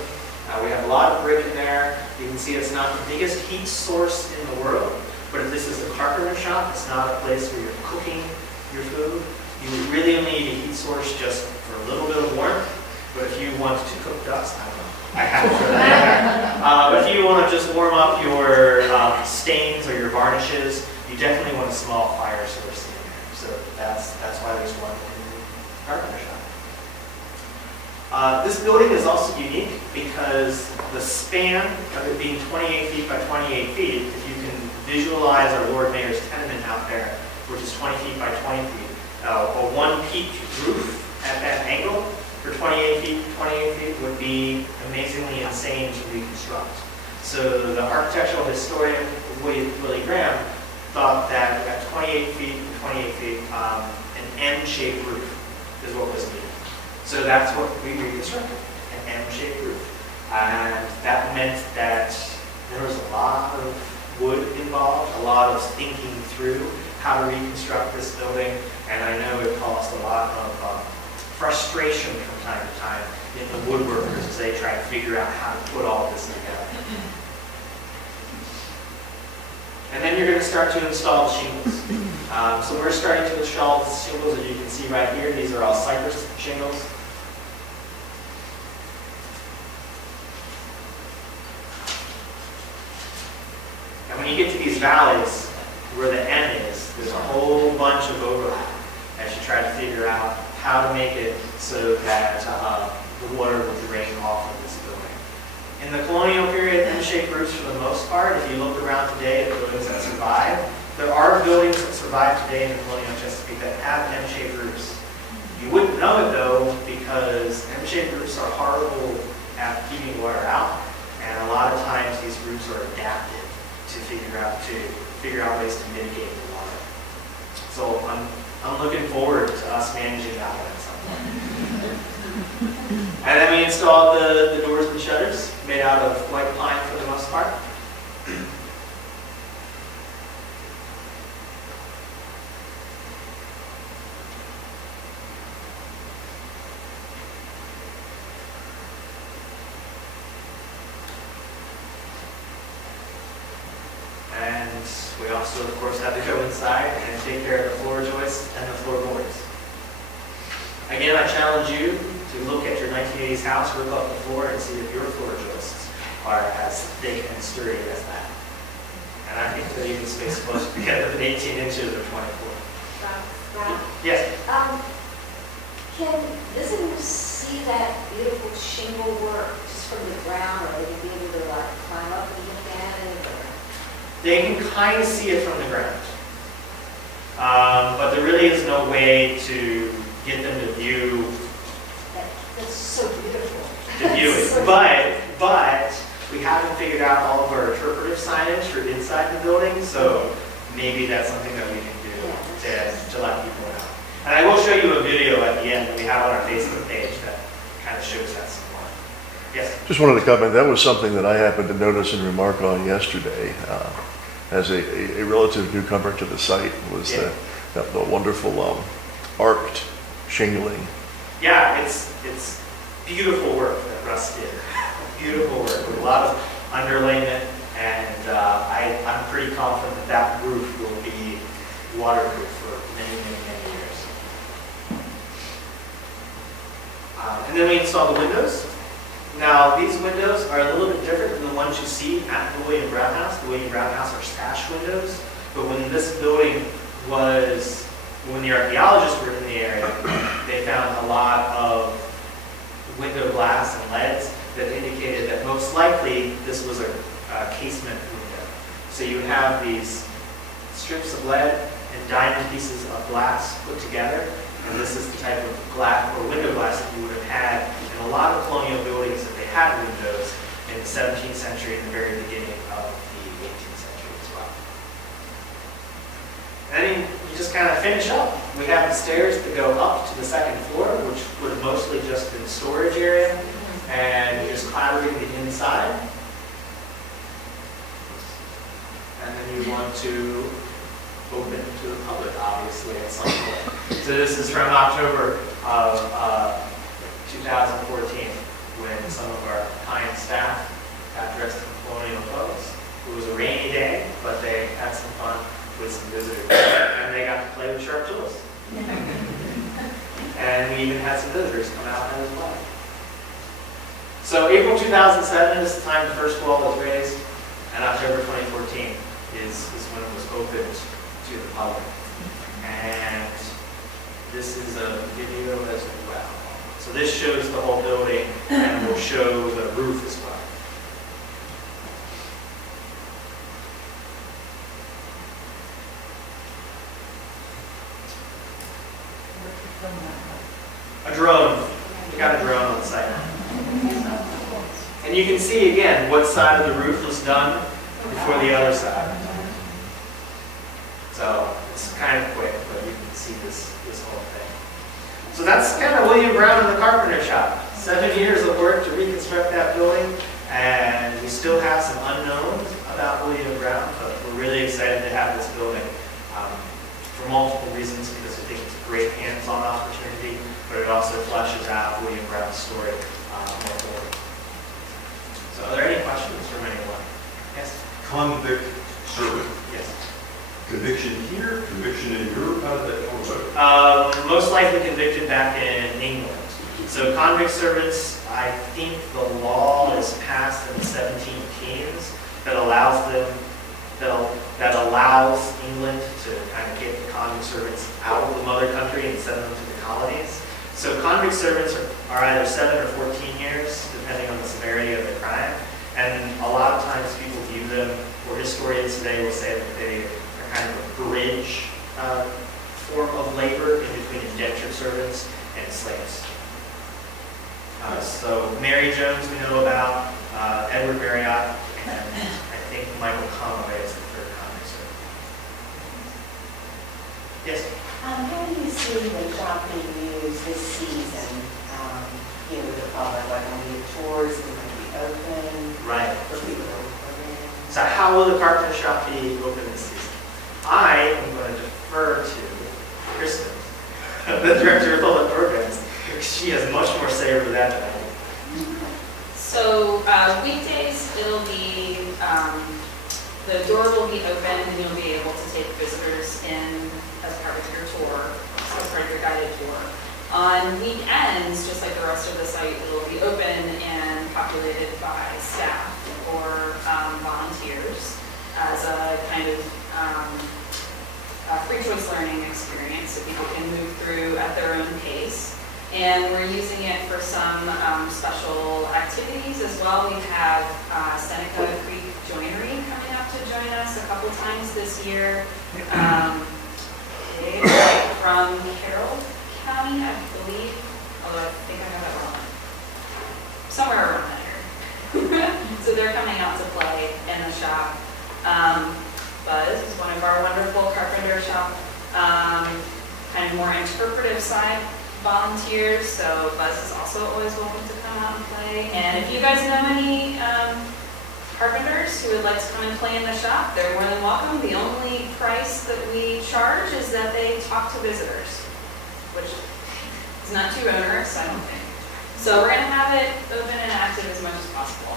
We have a lot of brick in there. You can see it's not the biggest heat source in the world, but if this is a Carpenter shop, it's not a place where you're cooking your food. You really only need a heat source just for a little bit of warmth, but if you want to cook dust, I don't know. I have to throw that in there. But if you want to just warm up your stains or your varnishes, you definitely want a small fire source in there. So that's why there's one in the Carpenter shop. This building is also unique because the span of it being 28 feet by 28 feet, if you can visualize our Lord Mayor's tenement out there, which is 20 feet by 20 feet, a 1-peak roof at that angle for 28 feet would be amazingly insane to reconstruct. So the architectural historian, Willie Graham, thought that at 28 feet and 28 feet, an M-shaped roof is what was needed. So that's what we reconstructed, an M-shaped roof. And that meant that there was a lot of wood involved, a lot of thinking through how to reconstruct this building, and I know it cost a lot of frustration from time to time in the woodworkers as they try to figure out how to put all this together. And then you're going to start to install the shingles. So we're starting to install the shingles, as you can see right here. These are all cypress shingles. And when you get to these valleys, where the end is, there's a whole bunch of overlap as you try to figure out how to make it so that the water will drain off of this building. In the colonial period, M-shaped roofs for the most part. If you look around today at buildings that survive, there are buildings that survive today in the colonial Chesapeake that have M-shaped roofs. You wouldn't know it though, because M-shaped roofs are horrible at keeping water out, and a lot of times these roofs are adapted to figure out ways to mitigate the water. So I'm looking forward to us managing that one at some point. And then we installed the doors and shutters made out of white pine for the most part. And we also, of course, have to go inside and take care of the floor joists and the floorboards. Again, I challenge you to look at your 1980s house, rip up the floor, and see if your floor joists are as thick and sturdy as that. And I think that even space closer together than 18 inches or 24. Rob, Yes? can visitors see that beautiful shingle work just from the ground, or they can be able to like climb up and look at it? Or? They can kind of see it from the ground. But there really is no way to get them to view That's so beautiful. it. So But we haven't figured out all of our interpretive signage for inside the building, so maybe that's something that we can do to let people know. And I will show you a video at the end that we have on our Facebook page that kind of shows that some more. Yes? Just wanted to comment, that was something that I happened to notice and remark on yesterday as a relative newcomer to the site, was the wonderful arced shingling. Yeah, it's beautiful work that Russ did. Beautiful work with a lot of underlayment, and I'm pretty confident that that roof will be waterproof for many, many, many years. And then we install the windows. Now, these windows are a little bit different than the ones you see at the William Brown House. The William Brown House are sash windows, but when this building was, when the archaeologists were in the area, they found a lot of window glass and leads that indicated that most likely this was a casement window. So you would have these strips of lead and diamond pieces of glass put together, and this is the type of glass or window glass that you would have had in a lot of colonial buildings that they had windows in the 17th century and the very beginning of the 18th century as well. And then you just kind of finish up. We have the stairs that go up to the second floor, which would have mostly just been storage area, and you're just clattering the inside. And then you want to open to the public, obviously, at some point. So this is from October of 2014, when some of our kind staff got dressed in colonial clothes. It was a rainy day, but they had some fun with some visitors, and they got to play with sharp tools. And we even had some visitors come out as well. So April 2007 is the time the first wall was raised, and October 2014 is when it was opened to the public. And this is a video as well. So this shows the whole building, and will show the roof as well. A drone. We got a drone on site. And you can see again what side of the roof was done before the other side. So it's kind of quick, but you can see this whole thing. So that's kind of William Brown and the Carpenter Shop. 7 years of work to reconstruct that building, and we still have some unknowns about William Brown, but we're really excited to have this building for multiple reasons, because we think it's a great hands-on opportunity, but it also fleshes out William Brown's story more fully. So are there any questions from anyone? Yes? Convict servant. Yes. Conviction here, conviction in Europe, how did that come about? Most likely convicted back in England. So convict servants, I think the law is passed in the 17 teens that allows them, that allows England to kind of get the convict servants out of the mother country and send them to the colonies. So convict servants are either 7 or 14 years, depending on the severity of the crime. And a lot of times people view them, or historians today will say that they are kind of a bridge form of labor in between indentured servants and slaves. So Mary Jones we know about, Edward Marriott, and I think Michael Conway is the third convict servant. Yes? How do you see the shop being used this season here with the public? Like, when we have tours, is it going to be open? Right. For people to come in? So how will the Carpenter Shop be open this season? I am going to defer to Kristen, the Director of Public Programs. She has much more say over that than I do. So weekdays, it'll be, the door will be open and you'll be able to take visitors in as part of your tour, as part of your guided tour. On weekends, just like the rest of the site, it'll be open and populated by staff or volunteers as a kind of free choice learning experience, so people can move through at their own pace. And we're using it for some special activities as well. We have Seneca Creek Joinery coming up to join us a couple times this year. They're from Carroll County, I believe, although I think I got that wrong. Somewhere around there. So they're coming out to play in the shop. Buzz is one of our wonderful Carpenter Shop, kind of more interpretive side volunteers, so Buzz is also always welcome to come out and play. And if you guys know any carpenters who would like to come and play in the shop, they're more than welcome. The only price that we charge is that they talk to visitors, which is not too onerous, I don't think. So we're going to have it open and active as much as possible.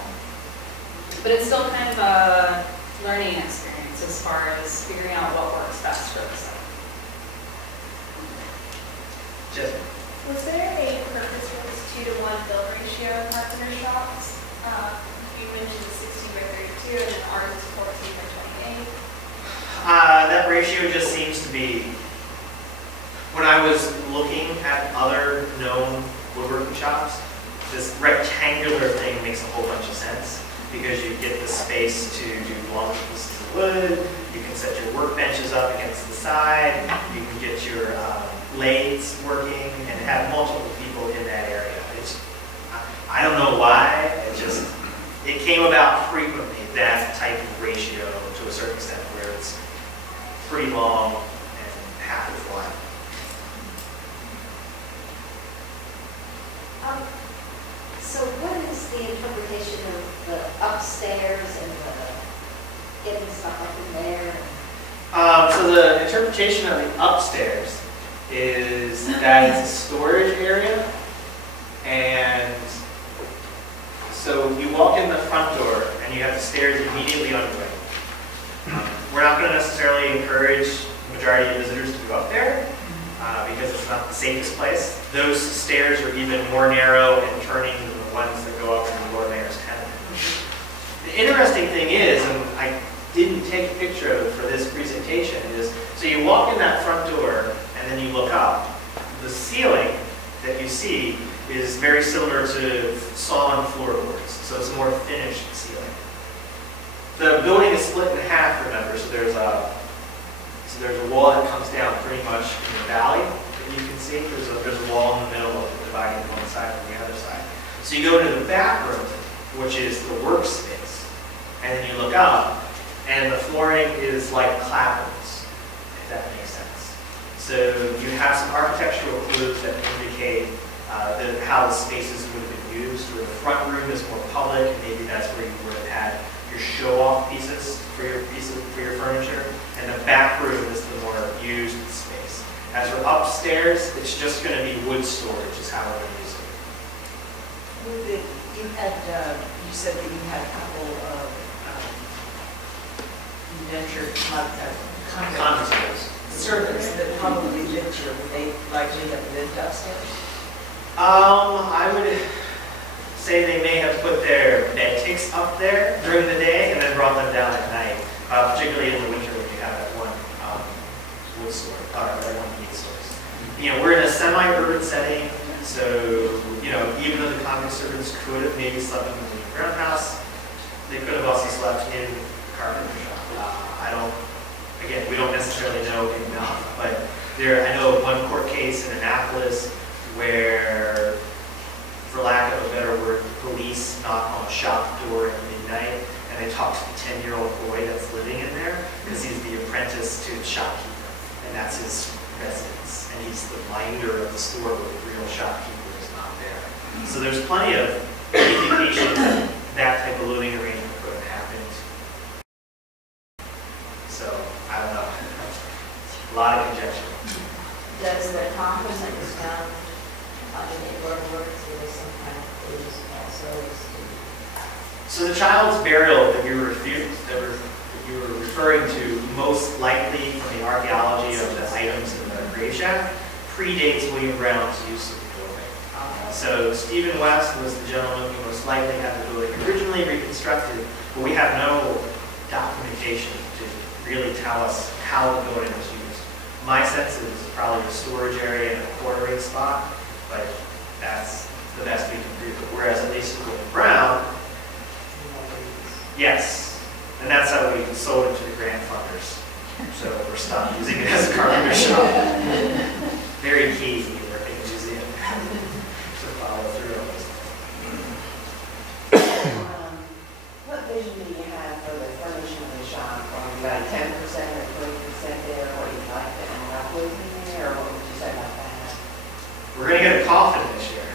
But it's still kind of a learning experience as far as figuring out what works best for the site. Jessica. Was there a purpose for this 2-to-1 build ratio in Carpenter Shops? You mentioned 60/32 and then ours is 14/28. That ratio just seems to be, when I was looking at other known woodworking shops, this rectangular thing makes a whole bunch of sense because you get the space to do long pieces of wood, you can set your workbenches up against the side, you can get your lathes working and have multiple people in that area. I don't know why, it came about frequently, that type of ratio to a certain extent where it's pretty long and half as wide. So what is the interpretation of the upstairs and the getting stuff up in there? So the interpretation of the upstairs is that it's a storage area, and so you walk in the front door and you have the stairs immediately on your way. We're not going to necessarily encourage the majority of visitors to go up there because it's not the safest place. Those stairs are even more narrow and turning than the ones that go up in the Lord Mayor's tenement. The interesting thing is, and I didn't take a picture of it for this presentation, is so you walk in that front door and then you look up. The ceiling that you see is very similar to sawn floorboards, so it's a more finished ceiling. The building is split in half, remember, so there's a wall that comes down pretty much in the valley that you can see. There's a wall in the middle of it dividing one side from the other side. So you go to the back room, which is the workspace, and then you look up, and the flooring is like clapboards, if that makes sense. So you have some architectural clues that indicate how the spaces would have been used, where the front room is more public, and maybe that's where you would have had your show-off pieces for your furniture, and the back room is the more used space. As for upstairs, it's just going to be wood storage had, you said that you had a couple of indentured Condos. servants that probably lived here. Would they likely have lived upstairs? I would say they may have put their bed ticks up there during the day and then brought them down at night, particularly in the winter when you have that one wood store, or that one meat source. You know, we're in a semi-urban setting, so, you know, even though the convict servants could have maybe slept in the ground house, they could have also slept in Carpenter Shop. Again, we don't necessarily know enough, but I know of one court case in Annapolis where, for lack of a better word, the police knock on a shop door at midnight and they talk to the 10-year-old boy that's living in there because he's the apprentice to the shopkeeper, and that's his residence, and he's the minder of the store where the real shopkeeper is not there. So there's plenty of indication that that type of living arrangement could have happened. So, I don't know. A lot of conjecture. Does the coffin that was found on the neighborhood work with some kind of clues also? So the child's burial that you were referring to, most likely from the archaeology of the items in the grave shack, predates William Brown's use of the building. So Stephen West was the gentleman who most likely had the building originally reconstructed, but we have no documentation to really tell us how the building was used. My sense is probably a storage area and a quartering spot, but that's the best we can do. Whereas at least with William Brown, yes, and that's how we sold it to the grant funders. So we're stopped using it as a carpenter shop. Very key when you work in a museum to follow through on this. What vision do you have for the furnishing of the shop? Are you about 10% or 20% there? What you'd like to end up with in there, or what would you say about that? We're going to get a coffin this year.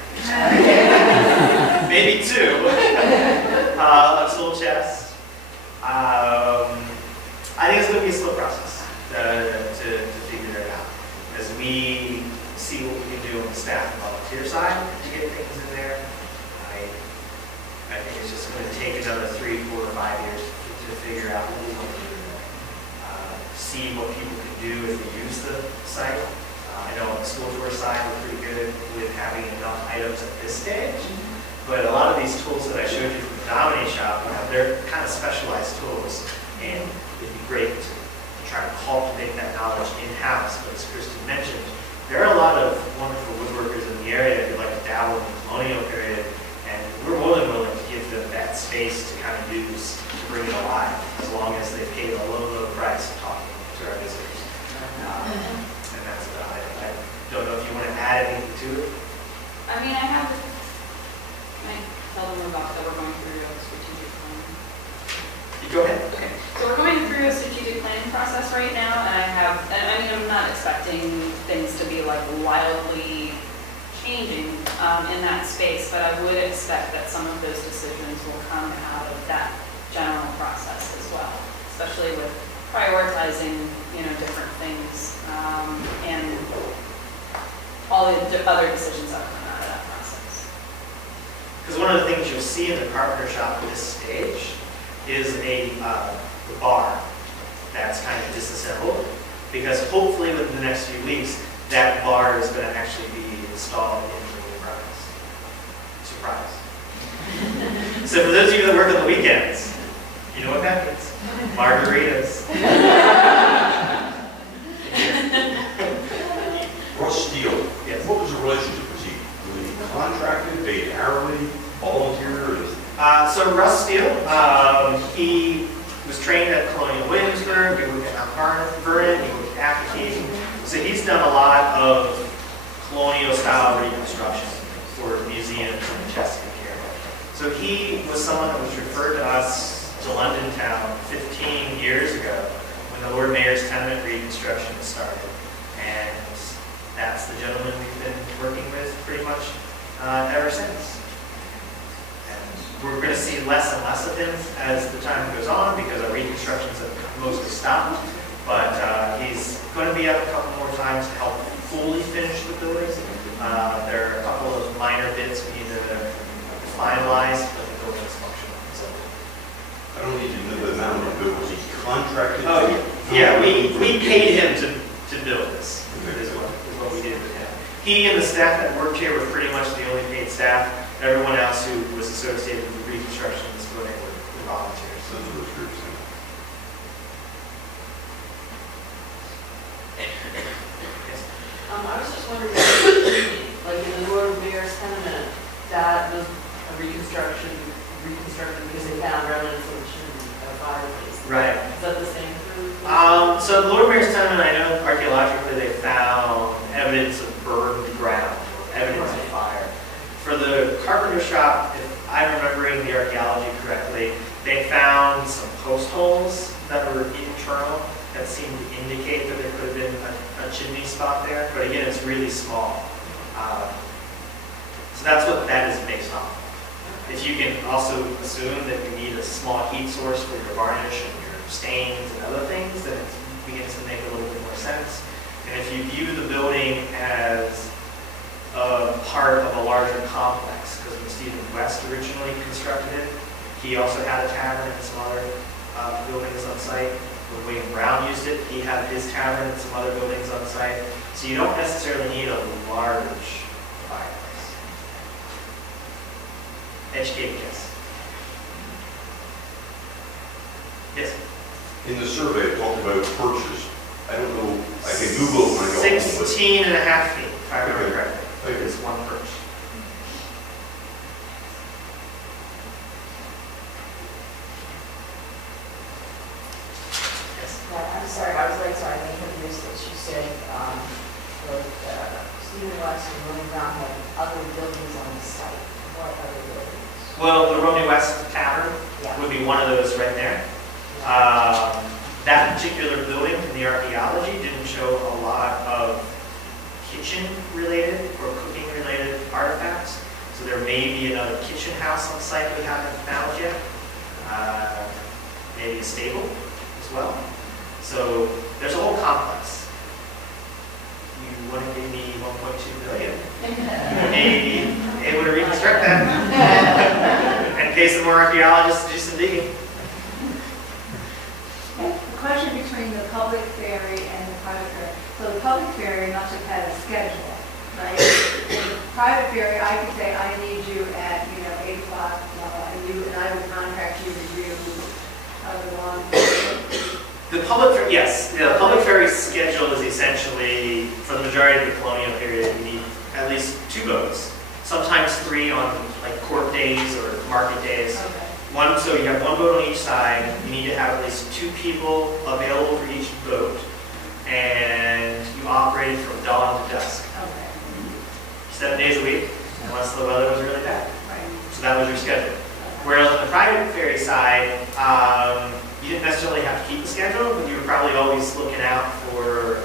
Maybe two. A tool chest. I think it's going to be a slow process to figure it out. As we see what we can do on the staff and volunteer side to get things in there, I think it's just going to take another 3, 4, or 5 years to figure out what we want to do there. See what people can do if they use the site. I know on the school tour side we're pretty good with having enough items at this stage, but a lot of these tools that I showed you from the Dominate shop, they're kind of specialized tools, and it'd be great to try to cultivate that knowledge in-house. But as Kristen mentioned, there are a lot of wonderful woodworkers in the area who like to dabble in the colonial period, and we're more than willing to give them that space to kind of use to bring it alive, as long as they pay the low price of talking to our visitors. And that's about it. I don't know if you want to add anything to it. I mean, can I tell them about that we're going through a strategic plan? You go ahead. Okay, so we're going through a strategic planning process right now, and I'm not expecting things to be like wildly changing in that space, but I would expect that some of those decisions will come out of that general process as well, especially with prioritizing, different things and all the other decisions that come out of that process. Because one of the things you'll see in the Carpenter Shop at this stage is the bar that's kind of disassembled, because hopefully within the next few weeks, that bar is going to actually be installed in the prize. Surprise. So for those of you that work on the weekends, you know what that means. Margaritas. Russ Steele, Yes. what was the relationship? Was he contracted, paid hourly, volunteer? So Russ Steele, he was trained at Colonial Williamsburg, he worked at Mount Vernon, he worked at Acton. So he's done a lot of colonial style reconstruction for museums in the Chesapeake area. So he was someone that was referred to us to London town 15 years ago when the Lord Mayor's tenement reconstruction started. And that's the gentleman we've been working with pretty much ever since. And we're going to see less and less of him as the time goes on because our reconstructions have mostly stopped. But he's going to be up a couple more times to help fully finish the building. There are a couple of minor bits we need to finalized, but the building is functional. So. I don't need to know the amount of it, was he contracted? Oh, yeah, we paid him to build this, is what we did with him. He and the staff that worked here were pretty much the only paid staff. Everyone else who was associated with the reconstruction of this building were volunteers. Those were troops. I was just wondering, like in the Lord Mayor's tenement, that was a reconstruction because they found remnants of a fireplace. Right. Is that the same through? So the Lord Mayor's tenement, I know archaeologically they found evidence of burned ground, evidence of fire. For the Carpenter Shop, if I'm remembering the archaeology correctly, they found some post holes that were internal that seemed to indicate that there could have been a chimney spot there, but again, it's really small. So that's what that is based on. If you can also assume that you need a small heat source for your varnish and your stains and other things, then it begins to make a little bit more sense. And if you view the building as a part of a larger complex, because when Stephen West originally constructed it, he also had a tavern and some other buildings on site. When William Brown used it, he had his tavern and some other buildings on site. So you don't necessarily need a large fireplace. Educated guess. Yes? In the survey, it talked about perches. I don't know, I can Google it when I go home. 16 and a half feet, if I remember correctly. Okay. It is one perch. I'm sorry, I was late, so I may have missed it. You said, Stephen West and William Brown had other buildings on the site. What other buildings? Well, the Romney West Tavern would be one of those right there. That particular building in the archaeology didn't show a lot of kitchen-related or cooking-related artifacts. So there may be another kitchen house on site we haven't found yet. Maybe a stable as well. So there's a whole complex. You want to give me 1.2 billion? You may be able to reconstruct that and pay some more archaeologists to do some digging. The question between the public ferry and the private ferry. So the public ferry must have had a schedule, right? The private ferry, I could say, I need you at 8 o'clock, and I would contract you to do however long. The public ferry schedule is essentially, for the majority of the colonial period, you need at least 2 boats, sometimes 3 on like court days or market days. Okay. So you have 1 boat on each side. You need to have at least 2 people available for each boat, and you operate from dawn to dusk. Okay. 7 days a week, unless the weather was really bad. Right. So that was your schedule. Whereas on the private ferry side, you didn't necessarily have to keep the schedule, but you were probably always looking out for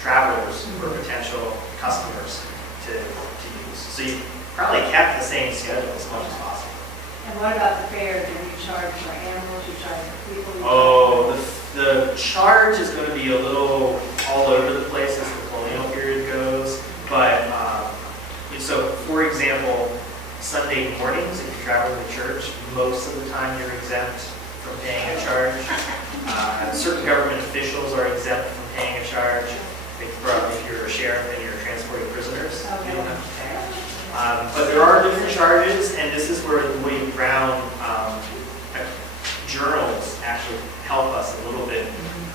travelers or potential customers to use. So you probably kept the same schedule as much as possible. And what about the fare? Do you charge for animals? You charge for people? Oh, the charge is going to be a little all over the place as the colonial period goes. But so, for example, Sunday mornings, if you're traveling to church, most of the time you're exempt from paying a charge. Certain government officials are exempt from paying a charge. If you're a sheriff and you're transporting prisoners, you don't have to pay. But there are different charges, and this is where the William Brown journals actually help us a little bit.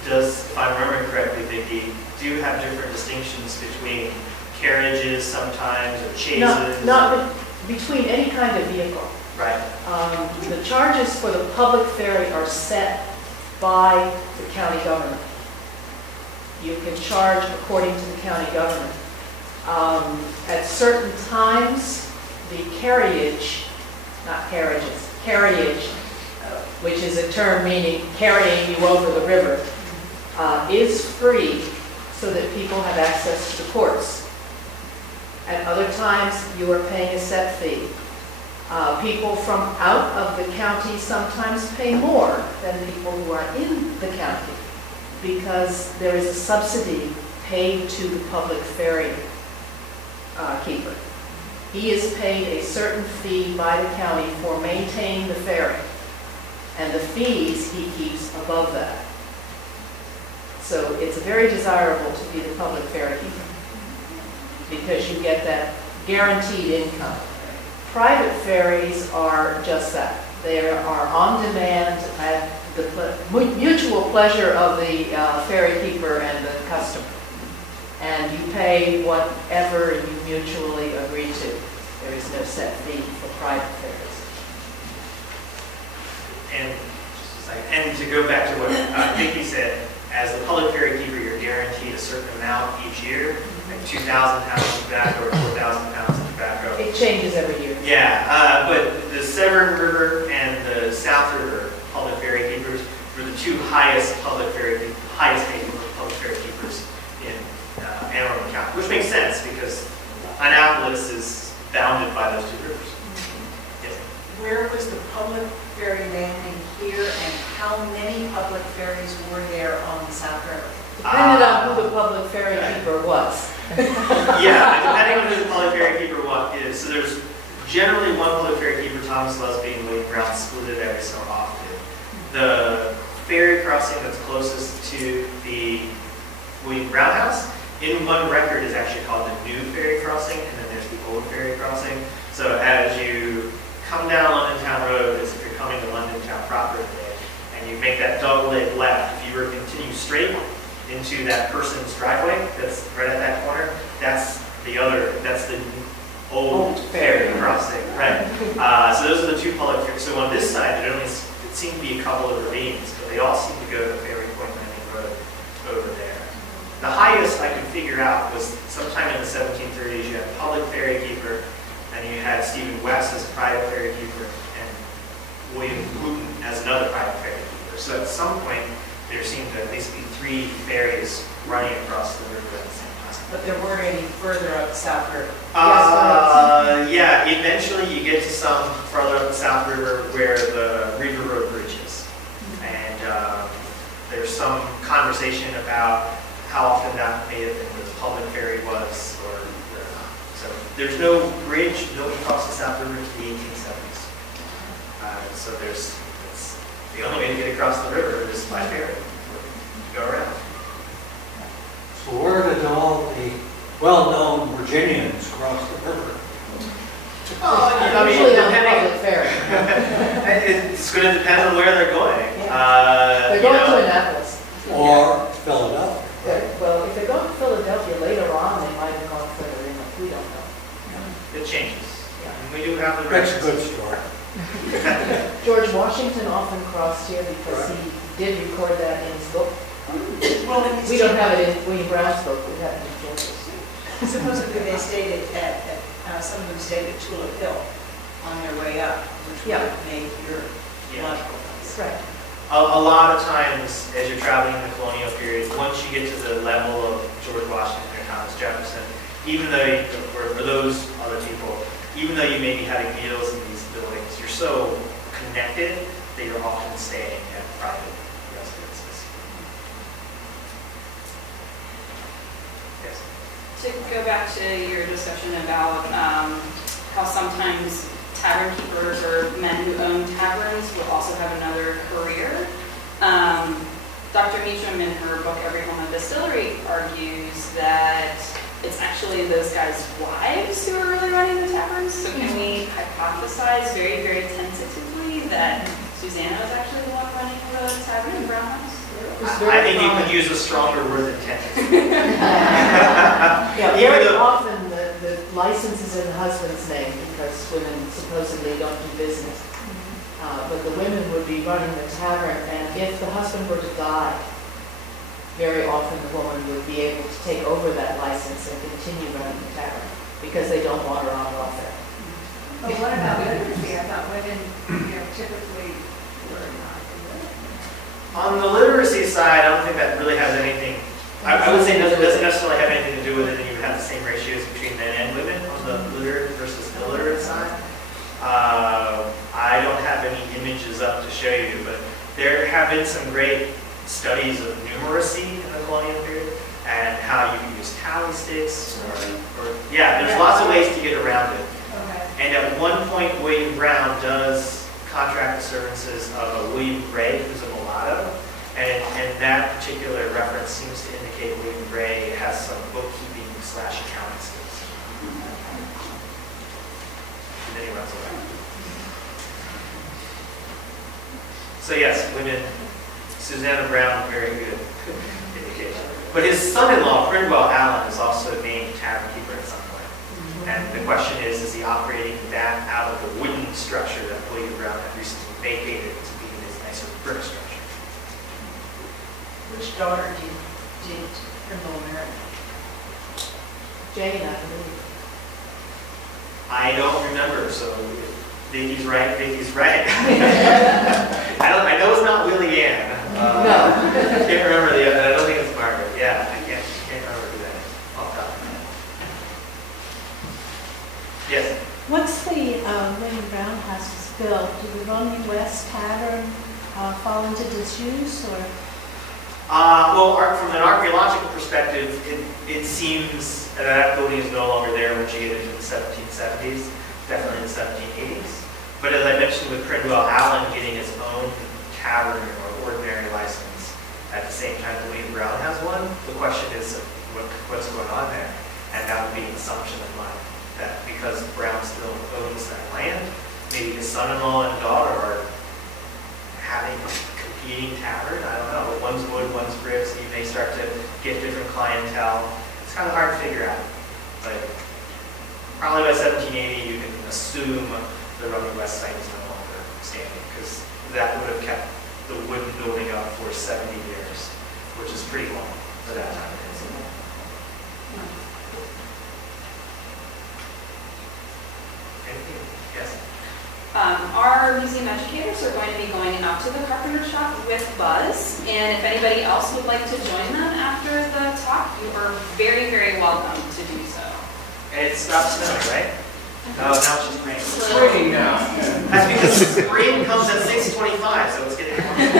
If I'm remembering correctly, they do have different distinctions between carriages sometimes or chases. Not between any kind of vehicle. Right. The charges for the public ferry are set by the county government. You can charge according to the county government. At certain times, the carriage, which is a term meaning carrying you over the river, is free so that people have access to the courts. At other times, you are paying a set fee. People from out of the county sometimes pay more than people who are in the county because there is a subsidy paid to the public ferry keeper. he is paid a certain fee by the county for maintaining the ferry. And the fees he keeps above that. So it's very desirable to be the public ferry keeper because you get that guaranteed income. Private ferries are just that. They are on demand at the mutual pleasure of the ferry keeper and the customer. And you pay whatever you mutually agree to. There is no set fee for private ferries. And to go back to what Vicki said, as the public ferry keeper, you're guaranteed a certain amount each year, like 2,000 pounds of tobacco or 4,000 pounds of tobacco. It changes every year. Yeah, but the Severn River and the South River public ferry keepers were the two highest paid public ferry keepers in Anne Arundel County, which makes sense because Annapolis is bounded by those two rivers. Yes. Where was the public ferry landing here, and how many public ferries were there on the South River? Depended on who the public ferry keeper was. Yeah, depending on who the public ferry keeper is. So there's generally one public ferry keeper, Thomas Lusby and William Brown, split it every so often. The ferry crossing that's closest to the William Brown house, in one record, is actually called the new ferry crossing, and then there's the old ferry crossing. So as you come down London Town Road, as if you're coming to London Town proper today, and you make that dog-leg left, if you were to continue straight into that person's driveway that's right at that corner, that's the old ferry crossing, right? So those are the two public ferries. So on this side, it seemed to be a couple of ravines, but they all seem to go to Ferry Point Landing Road over there. The highest I could figure out was sometime in the 1730s, you had a public ferry keeper, and you had Stephen West as a private ferry keeper, and William Wooten as another private ferry keeper. So at some point, there seemed to at least be 3 ferries running across the river at the same time. But there weren't any further up the South River? Yeah, eventually you get to some further up the South River where the River Road Bridge is. And there's some conversation about how often that may have been where the public ferry was or where not. So there's no bridge built across the South River to the 1870s. So it's the only way to get across the river is by ferry. Go around. So where did all the well-known Virginians cross the river? Usually on public ferry. It's going to depend on where they're going. They're going to Annapolis. Or Philadelphia. Well, if they're going to Philadelphia later on, they might have gone further in. We don't know. It changes. And we do have the That's a records. good story. George Washington often crossed here because he did record that in his book. Well, We don't have it in William Brown's book, we have it in George's. supposedly they stayed some of them stayed at Tulip Hill on their way up, which would have made your logical sense. Right. A lot of times, as you're traveling in the colonial period, once you get to the level of George Washington or Thomas Jefferson, even though, or those other people, even though you may be having meals in these buildings, you're so connected that you're often staying at private residences. Yes? To go back to your discussion about how sometimes tavern keepers or men who own taverns will also have another career. Dr. Meacham in her book, Every Home a Distillery, argues that it's actually those guys' wives who are really running the taverns. So can we hypothesize very, very tentatively that Susanna was actually the one running the tavern in Brown House? I think you could use a stronger word than tentative. Yeah, very often the license is in the husband's name because women supposedly don't do business. But the women would be running the tavern, and if the husband were to die, very often the woman would be able to take over that license and continue running the tavern because they don't want her on welfare. But what about literacy? I thought women, typically were not illiterate. On the literacy side, I don't think that really has anything. I would say it doesn't necessarily have anything to do with it, and you would have the same ratios between men and women on the literate versus illiterate side. I don't have any images up to show you, but there have been some great studies of numeracy in the colonial period and how you can use tally sticks or there's lots of ways to get around it. And at one point, William Brown does contract the services of a William Gray, who's a mulatto. And that particular reference seems to indicate William Gray has some bookkeeping / accounting skills. And then he runs away. So yes, women, Susanna Brown, very good indication. But his son-in-law, Prindwell Allen, is also named tavern keeper at some point. And the question is he operating that out of the wooden structure that William Brown had recently vacated to be his nicer brick structure? Which daughter did Prindwell marry? Jane, I believe. I don't remember, so Vicky's right, Vicky's right. I know it's not Willie Ann. No. I can't remember the other, I don't think it's Margaret. Yeah, I can't remember who that is off the top of my head. Yes? What's the William Brown houses built? Do the Romney West Tavern fall into disuse, or? Well, from an archaeological perspective, it seems that building is no longer there when you get into the 1770s, definitely in the 1780s. But as I mentioned with Prindwell Allen getting his own tavern or ordinary license at the same time that William Brown has one, the question is what's going on there? And that would be an assumption of mine, that because Brown still owns that land, maybe his son-in-law and daughter are having a competing tavern. I don't know. One's wood, one's brick, so you may start to get different clientele. It's kind of hard to figure out. But probably by 1780, you can assume the Romney West site is no longer standing, because that would have kept the wooden building up for 70 years, which is pretty long for that time. Anything? Yes? Our museum educators are going to be going up to the Carpenter Shop with Buzz, and if anybody else would like to join them after the talk, you are very, very welcome to do so. And it stopped snowing, right? No, now it's just raining. Spring now. That's because spring comes at 6:25, so it's getting warmer.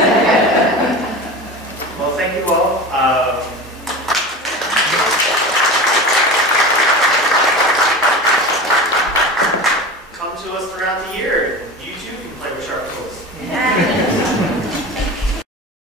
Well, thank you all.